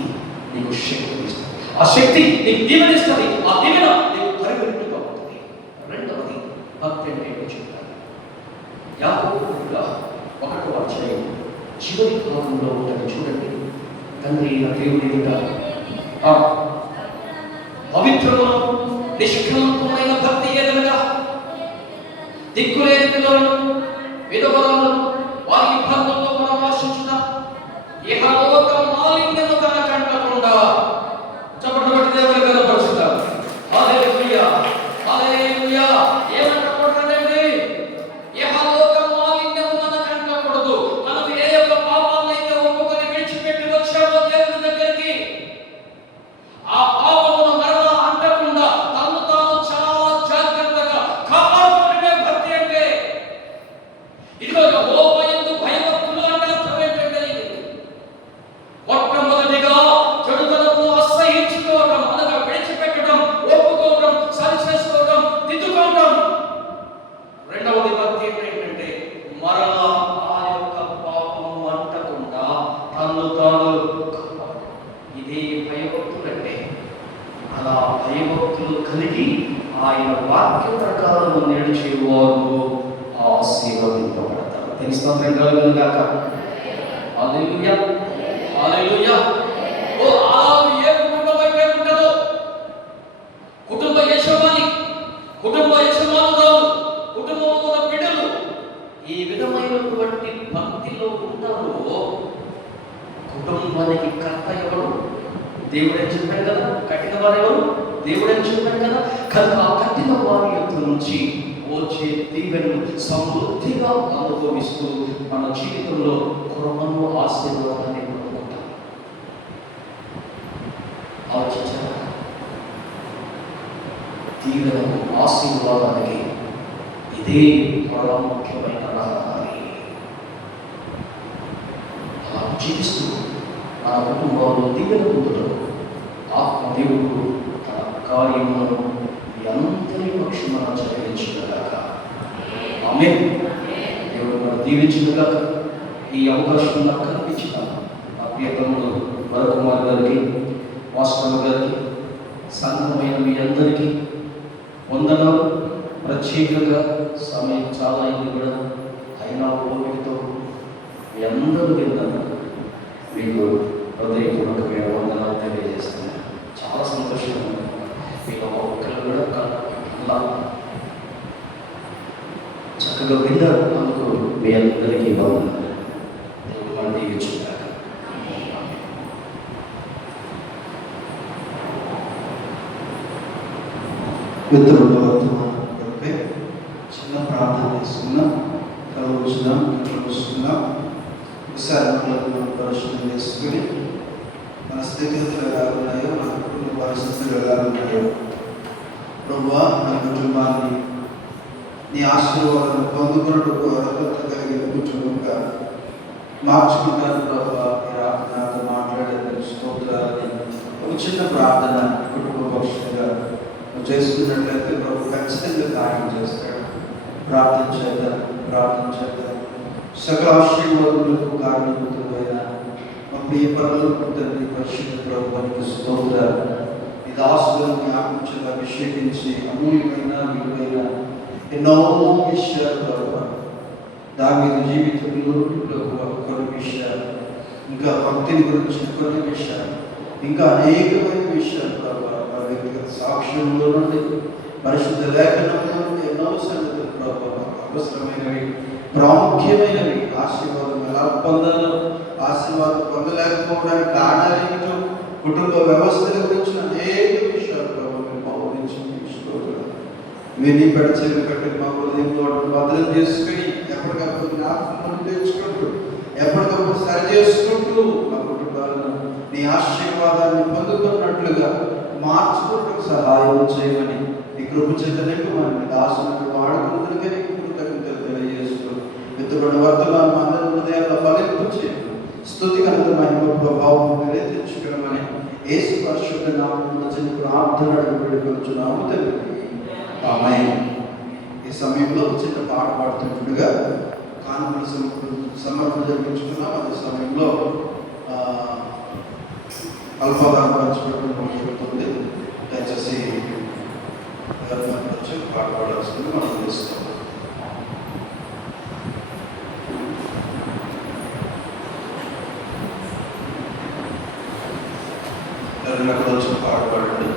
నీకు శక్తి ఇస్తుంది, ఆ శక్తి నీకు దీవెనిస్తుంది, ఆ దీవెన నీకు పరిపూర్ణంగా ఉంటుంది. రెండవది, భక్తి అంటే ఏంటో చెప్తాను. యాకోబు 1వ అధ్యాయం చివరి భాగంలో ఉంటుంది చూడండి. తండ్రి అయిన దేవుని ఎదుట పవిత్రము నిష్కలంకమైన భక్తి ఏదనగా దిక్కులేని పిల్లలను విధవరాలను వారి ఇబ్బందుల్లో పరామర్శించుట, ఇహలోక మాలిన్యము తన కంటకుండా చప్పట్లు కొట్టి దేవుని కనపరుచుతారు. హల్లెలూయా, హల్లెలూయా. ఏమంటకూడదండి? ఇహలోక మాలిన్యము మన కంటకూడదు. మనం ఏ యొక్క పాపాలైతే ఒప్పుకొని విడిచిపెట్టి వచ్చామో దేవుని దగ్గరికి, ఆ పాపమును మరలా అంటకుండా తను తాను చాలా జాగ్రత్తగా కాపాడుకునే భక్తి అంటే. ఇదిగో యెహోవా యందు భయభక్తులు అంటే అర్థం ఏంటంటే ఇది మొట్టమొదటిగా చెడుతనమును అసహించుకోవడం, అనగా విడిచిపెట్టడం, ఒప్పుకోవడం, సరి చేసుకోవడం, దిద్దుకోవడం. రెండవది భక్తి ఏంటంటే మరలా ఆ యొక్క పాపము అంటకుండా తను తాను కాపాడు. ఇదే భయభక్తులు అంటే. అలా భయభక్తులు కలిగి ఆయన వాక్య ప్రకారం నడిచేవారు ఆశీర్వదింపబడతారు. తెలుసుకోండి గాక. హల్లెలూయా, హల్లెలూయా. ఓ అలాగే ఏ కుటుంబం అయితే ఉంటుందో, కుటుంబ యజమాని, కుటుంబ యజమానురాలు, కుటుంబంలో ఉన్న బిడ్డలు ఈ విధమైనటువంటి భక్తిలో ఉంటారో, కుటుంబానికి కర్త ఎవరు? దేవుడే చెప్పాడు కదా. కట్టిన వారు ఎవరు? దేవుడే చెప్పాడు కదా. కనుక ఆ కట్టిన వారి యొక్క నుంచి వచ్చే దీవెను సమృద్ధిగా అనుభవిస్తూ మన జీవితంలో కృపను ఆశీర్వాదాన్ని పొందుకుంటాం. ఆలోచించారా? దీవెనకు ఆశీర్వాదానికి ఇదే ప్రాముఖ్యమైన రహదారి. అలా జీవిస్తూ మన కుటుంబంలో దీవెన పొందుతారు. ఆత్మదేవుడు తన కార్యములను మీ అందరి పక్షమున జరిగించుగాక. ఆమేన్. దేవుడు మనం దీవించుగాక. ఈ అవకాశం నాకు కల్పించిన మా ప్రియతముడు వరకుమార్ గారికి, వాస్తవ గారికి, సంఘమైన మీ అందరికీ వందనాలు. ప్రత్యేకంగా సమయం చాలా అయింది కూడా, అయినా ఓపికతో మీ అందరూ విన్నాను. మీకు హృదయపూర్వకమైన వందనాలు తెలియజేస్తున్నాను. చాలా సంతోషంగా ఉంది. మీకు ఒక్కరు కూడా అలా చక్కగా విన్నారు. అందుకు మీ అందరికీ వందనాలు. దేవుడు మనం దీవించుగాక. మిత్రులు కొరకై చిన్న ప్రార్థన చేసుకున్నాం. కలుగుతున్నాం, కలుగుతున్నాం. ఒకసారి మనం పరిశుభ్రం చేసుకుని మన స్థితిగతులు ఎలా ఉన్నాయో, మన కుటుంబ పరిస్థితులు ఎలా ఉన్నాయో, ప్రభువా నా కుటుంబాన్ని నీ ఆశీర్వాదాన్ని పొందుకున్నట్టు అర్హత కలిగిన కుటుంబంగా మార్చుకుంటాను. ప్రభువా మీరు నాతో మాట్లాడేందుకు స్తోత్రాలని ఒక చిన్న ప్రార్థన కుటుంబ పక్షంగా చేసుకున్నట్లయితే ప్రభు ఖచ్చితంగా కార్యం చేస్తాడు. ప్రార్థన చేద్దాం, ప్రార్థన చేద్దాం. సకల ఆశీర్వాదములకు కారణభూతమైన మా ప్రియ పరలోకపు తండ్రి పరిశుద్ధ ప్రభువునికి స్తోత్రాలు. ఈ దాసులను జ్ఞాపించగా అభిషేకించి అమూల్యమైన విలువైన ఎన్నో విషయాలు ప్రభు, దావీదు జీవితంలో ప్రభు కొన్ని విషయాలు, ఇంకా భక్తిని గురించి కొన్ని విషయాలు, ఇంకా అనేకమైన విషయాలు ప్రభు, వ్యక్తిగత సాక్ష్యంలో నుండి పరిశుద్ధ లేఖనంలో ఎన్నో సంగతులు ప్రభు అవసరమైనవి, ప్రాముఖ్యమైనవి. ఆశీర్వాదం ఎలా పొందాలో, ఆశీర్వాదం పొందలేకపోవడానికి కారణాలు ఏమిటో, కుటుంబ వ్యవస్థల గురించి అనేక విషయాలు ప్రభు మీరు బోధించి విని పెడచెవి కట్టి మా హృదయంలో భద్రం చేసుకుని ఎప్పటికప్పుడు జ్ఞాపకం తెచ్చుకుంటూ ఎప్పటికప్పుడు సరి చేసుకుంటూ మా కుటుంబాలను నీ ఆశీర్వాదాన్ని పొందుకున్నట్లుగా మార్చుకుంటూ సహాయం చేయమని నీ కృప చేత నింపమని దాసులను వాడుకున్నందుకే నీకు కృతజ్ఞతలు తెలియజేస్తూ ఎత్తుబడిన వర్తమానం అందరి హృదయాల్లో ఫలింపు చేయమని, స్తుతి కనుక మహిమ ప్రభావం మీరే తెచ్చుకోమని యేసు పరిశుద్ధ నామమున చిన్న ప్రార్థన వేడుకొనుచున్నాము తండ్రి. ఆమేన్. ఈ సమయంలో చిన్న పాట పాడుతుండగా కానుకల సమర్పణ జరిపించుకున్నాం. అదే సమయంలో అల్పాహారం పంచిపెట్టడం మొదలుపెడుతుంది. దయచేసి పాట పాడాల్సింది మనం తెలుస్తాం. అక్కడ వచ్చి పాట పాడండి.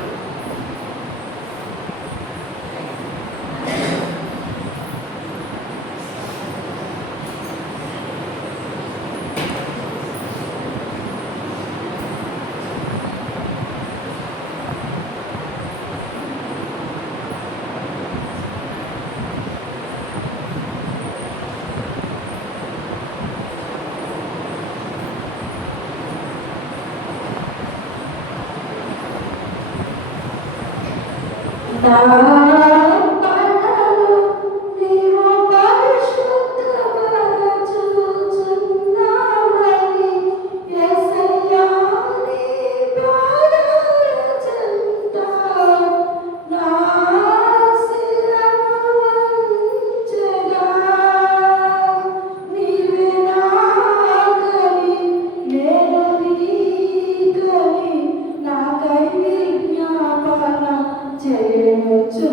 Jai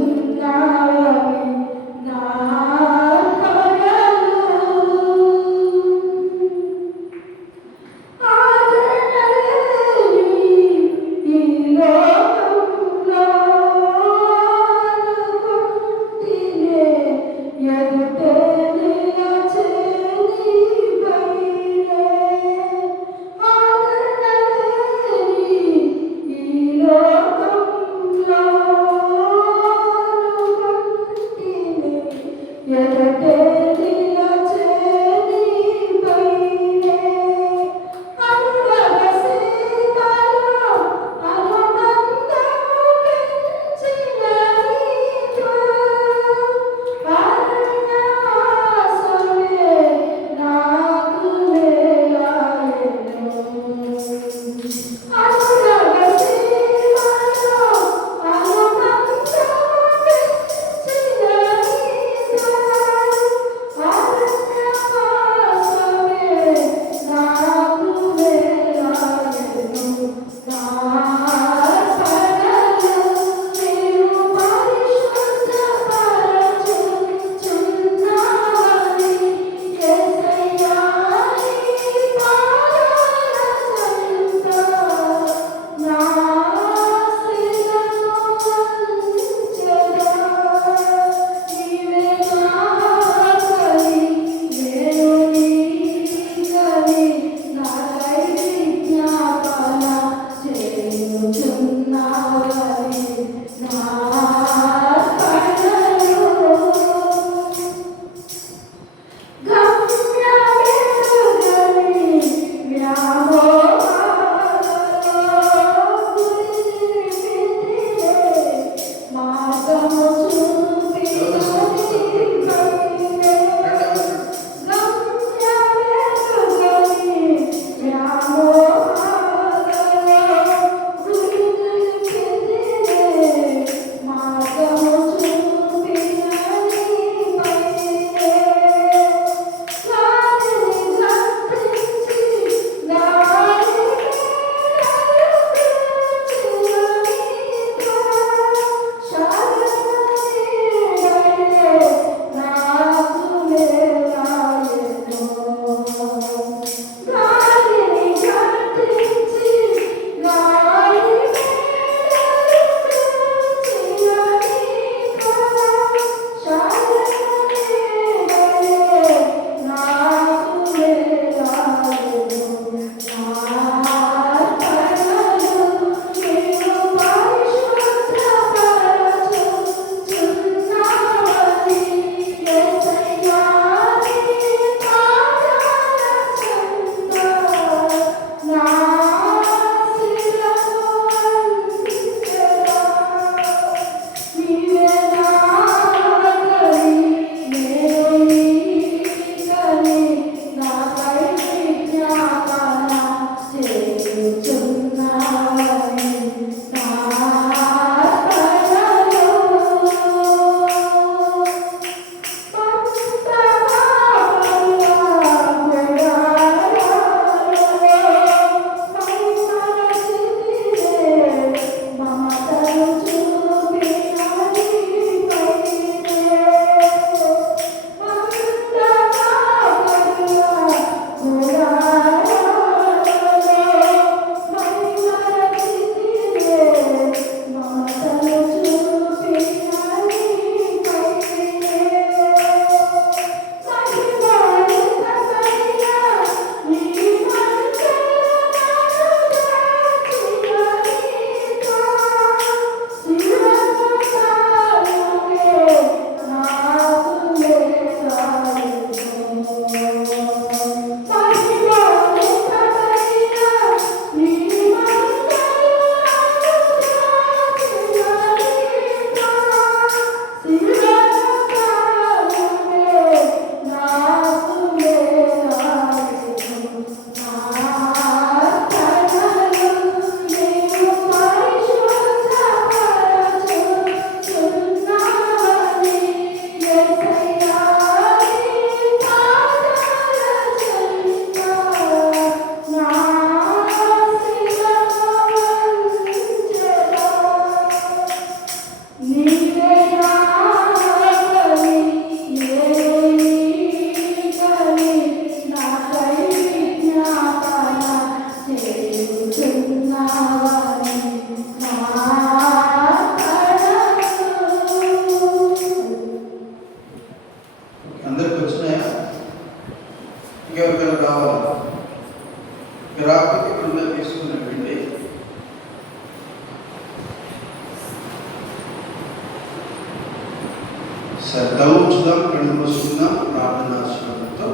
శ్రద్ధ ఉంచుదాం, కళ్ళు మూసుకుందాం, ప్రార్థన ఆశీర్వాదంతో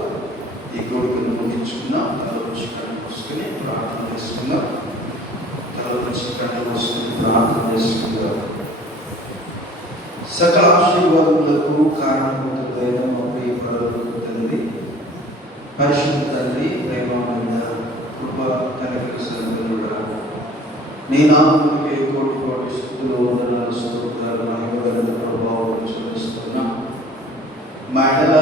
ఈ కోరికను ముగించుకుందాం. తల వచ్చి కళ్ళు మూసుకుని ప్రార్థన చేసుకుందాం. తల వచ్చి కళ్ళు మూసుకుని ప్రార్థన చేసుకుందాం. సకల ఆశీర్వాదములకు కారణమవుతుందైన మా ప్రియ పరలోకపు తండ్రి, పరిశుద్ధ తండ్రి, ప్రేమమైన కృప కనికరించగలరా, నీ నామమునకే కోటి కోటి స్తుతులు, వందనాలు, స్తోత్రాలు, మహిమ ప్రభావం చెల్లిస్తున్నా. మా ఎడల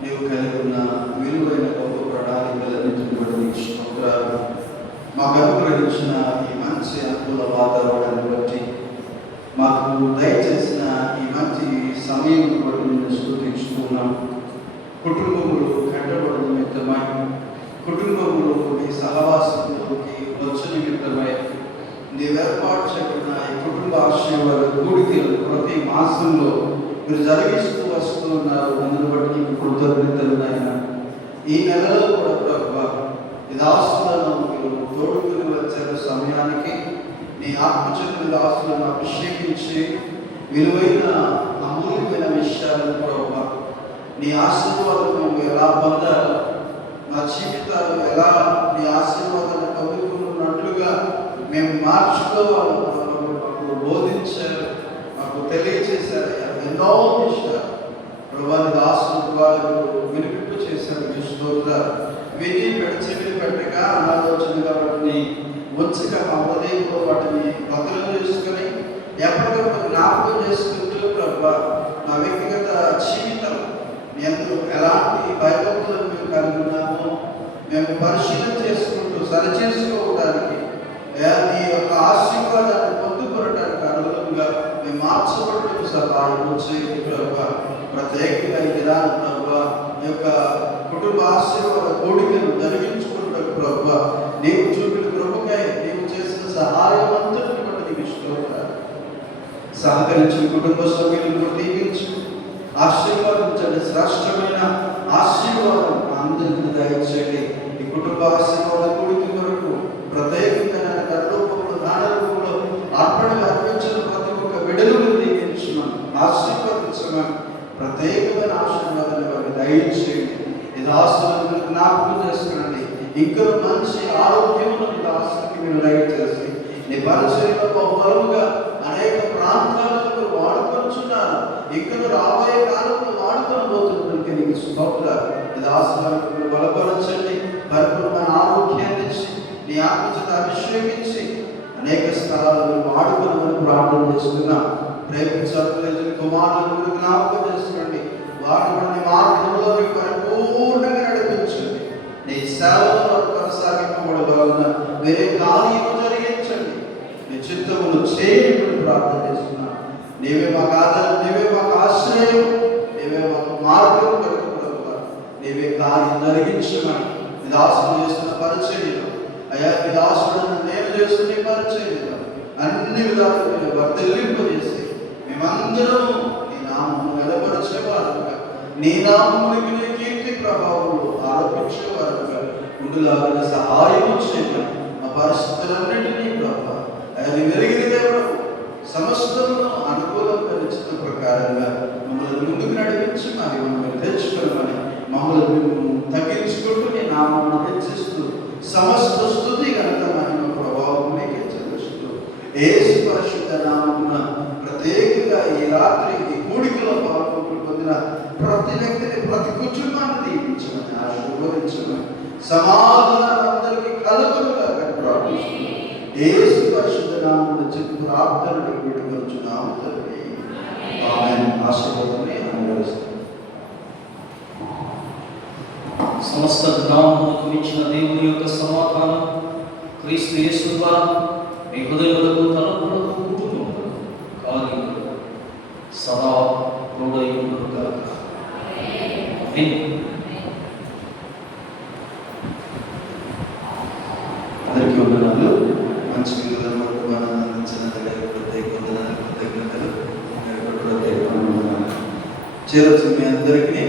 నీవు కలిగి ఉన్న విలువైన గొప్ప ప్రణాళికలన్నింటిని బట్టి నీకు స్తోత్రాలు. మాకు అనుగ్రహించిన ఈ మంచి అనుకూల వాతావరణాన్ని బట్టి, మాకు దయచేసిన ఈ మంచి సమయం బట్టి నేను స్తుతిస్తున్నాం. కుటుంబములు కట్టబడి నిమిత్తమై, కుటుంబములు నీ సహవాసంలోకి వచ్చి నిమిత్తమై నీవు ఏర్పాటు చేయబడిన ఈ కుటుంబ ఆశీర్వాద కూడికలు ప్రతి మాసంలో మీరు జరిగిస్తూ వస్తున్నారు. అందును బట్టి నీకు కృతజ్ఞతలు నాయన. ఈ నెలలో కూడా ప్రభువా, ఈ దాసులను మీరు తోడుకుని వచ్చారు. సమయానికి నీ ఆత్మచక్ర దాసులను అభిషేకించి విలువైన అమూల్యమైన విషయాలను ప్రభువా, నీ ఆశీర్వాదం మేము ఎలా పొందాలో, నా జీవితాలు ఎలా నీ ఆశీర్వాదాన్ని పొందుకున్నట్లుగా మేము మార్చుకోవాలి మాకు బోధించారు, మాకు తెలియచేశారు. ఎన్నో విషయాలు ప్రభువాని దాసుల ద్వారా వినిపింపు చేశారు. స్తోత్రాలు. విని చెవిని పెట్టక అనాలోచనగా వాటిని వచ్చక మా హృదయంలో వాటిని భద్రం చేసుకుని ఎప్పటికప్పుడు జ్ఞాపకం చేసుకుంటూ ప్రభువా, మా వ్యక్తిగత జీవితం ఎందు ఎలాంటి భయభక్తులను మేము కలిగి ఉన్నామో మేము పరిశీలన చేసుకుంటూ సరిచేసుకోవడానికి, నీ యొక్క ఆశీర్వాదాన్ని పొందుకోవడానికి అనుగుణంగా మేము మార్చబడటం సహాయం చేయండి ప్రభువా. ప్రత్యేకంగా ఈ దినాన్ని ప్రభువా, ఈ యొక్క కుటుంబ ఆశీర్వాద కోడికను జరిగించుకుంటారు ప్రభువా. నీవు చూపిన కృపకై నీవు చేసిన సహాయం అంతటిని బట్టి నీకు స్తోత్రాలు. సహకరించిన కుటుంబ సభ్యులను దీవించు, ఆశీర్వాదించండి. శ్రేష్టమైన ఆశీర్వాదం అందరికీ దయచేయండి. ఈ కుటుంబ ఆశీర్వాద కూడిక కొరకు ప్రత్యేకంగా రూపంలో దాన రూపంలో అర్పణలు అర్పించిన ప్రతి ఒక్క బిడ్డలను దీవించమని, ఆశీర్వదించమని, ప్రత్యేకమైన ఆశీర్వాదాన్ని వారికి దయచేయండి. ఈ దాసులను జ్ఞాపకం చేసుకోండి. ఇంకా మంచి ఆరోగ్యమును నీ దాసులకి మీరు దయచేసి నీ పరిచయంలో బలముగా అనేక ప్రాంతాలకు వాడుకొచ్చున్నారు. ఇక్కడ రాబోయే కాలంలో వాడుకొని పోతున్నటువంటి నీకు స్తోత్రాలు. ఈ దాసులను బలపరచండి, పరిపూర్ణమైన ఆరోగ్యాన్ని ఇచ్చి నీ ఆత్మచేత అభిషేకించి అనేక స్థలాలను వాడుకోవాలని ప్రార్థన చేస్తున్నాం. ప్రేమించాలి కుమారులను జ్ఞాపకం చేసుకోండి. వారిని మార్గంలో పరిపూర్ణంగా నడిపించండి. నీ సేవలో కొనసాగింపబడగలన వేరే కార్యము జరిగించండి. నీ చిత్తమును చేయమని ప్రార్థన చేస్తున్నాం. నీవే మాకు ఆధారం, నీవే మాకు ఆశ్రయం, నీవే మాకు మార్గం కలుగుతావు. నీవే కార్యం జరిగించమని ఈ దాసుడు చేస్తున్న పరిచర్యలో, అయ్యా ఈ దాసుడు నేను చేస్తున్న పరిచర్యలో అన్ని విధాలుగా మీరు వర్తిల్లింపజేసి మేమందరం నీ నామము నిలబరిచేవారుగా, నీ నామమునికి నీ కీర్తి ప్రభావంలో ఆరోపించేవారుగా ఉండులాగా సహాయం చేయమని మా పరిస్థితులన్నింటినీ ప్రభావ అది వెలిగిన దేవుడు సమస్తమును అనుకూలంగా నిశ్చిత ప్రకారంగా మమ్మల్ని ముందుకు నడిపించి మరి మమ్మల్ని తెచ్చుకోమని, మమ్మల్ని తగ్గించుకుంటూ నీ నామమును హెచ్చిస్తూ సమస్త స్తుతి ఘనత మహిమ ప్రభావం నీకే చెల్లిస్తూ యేసు పరిశుద్ధ నామమున ప్రత్యేకంగా ఈ రాత్రి ఈ కూడికలో పాల్గొని పొందిన ప్రతి వ్యక్తిని, ప్రతి కుటుంబాన్ని దీవించమని, ఆశీర్వదించమని, సమాధానం అందరికీ కలుగునుగా ప్రార్థిస్తున్నాం. యేసు పరిశుద్ధ నామమున చెప్పి ప్రార్థనలు పెట్టుకొచ్చున్నాము తండ్రి. ఆమేన్. ఆశీర్వాదాన్ని అనుగ్రహిస్తాం. సమస్త జ్ఞానమునకు మించిన దేవుని యొక్క సమాధానం క్రీస్తు యేసు ద్వారా మీ హృదయములకు, తలపులకు, కుటుంబములకు, కార్యములకు సదా తోడైయుండును గాక. అందరికీ వందనాలు. మంచి విలువలను మనం అందించిన ప్రత్యేక వందనాలు, కృతజ్ఞతలు. చేరొచ్చు మీ అందరికీ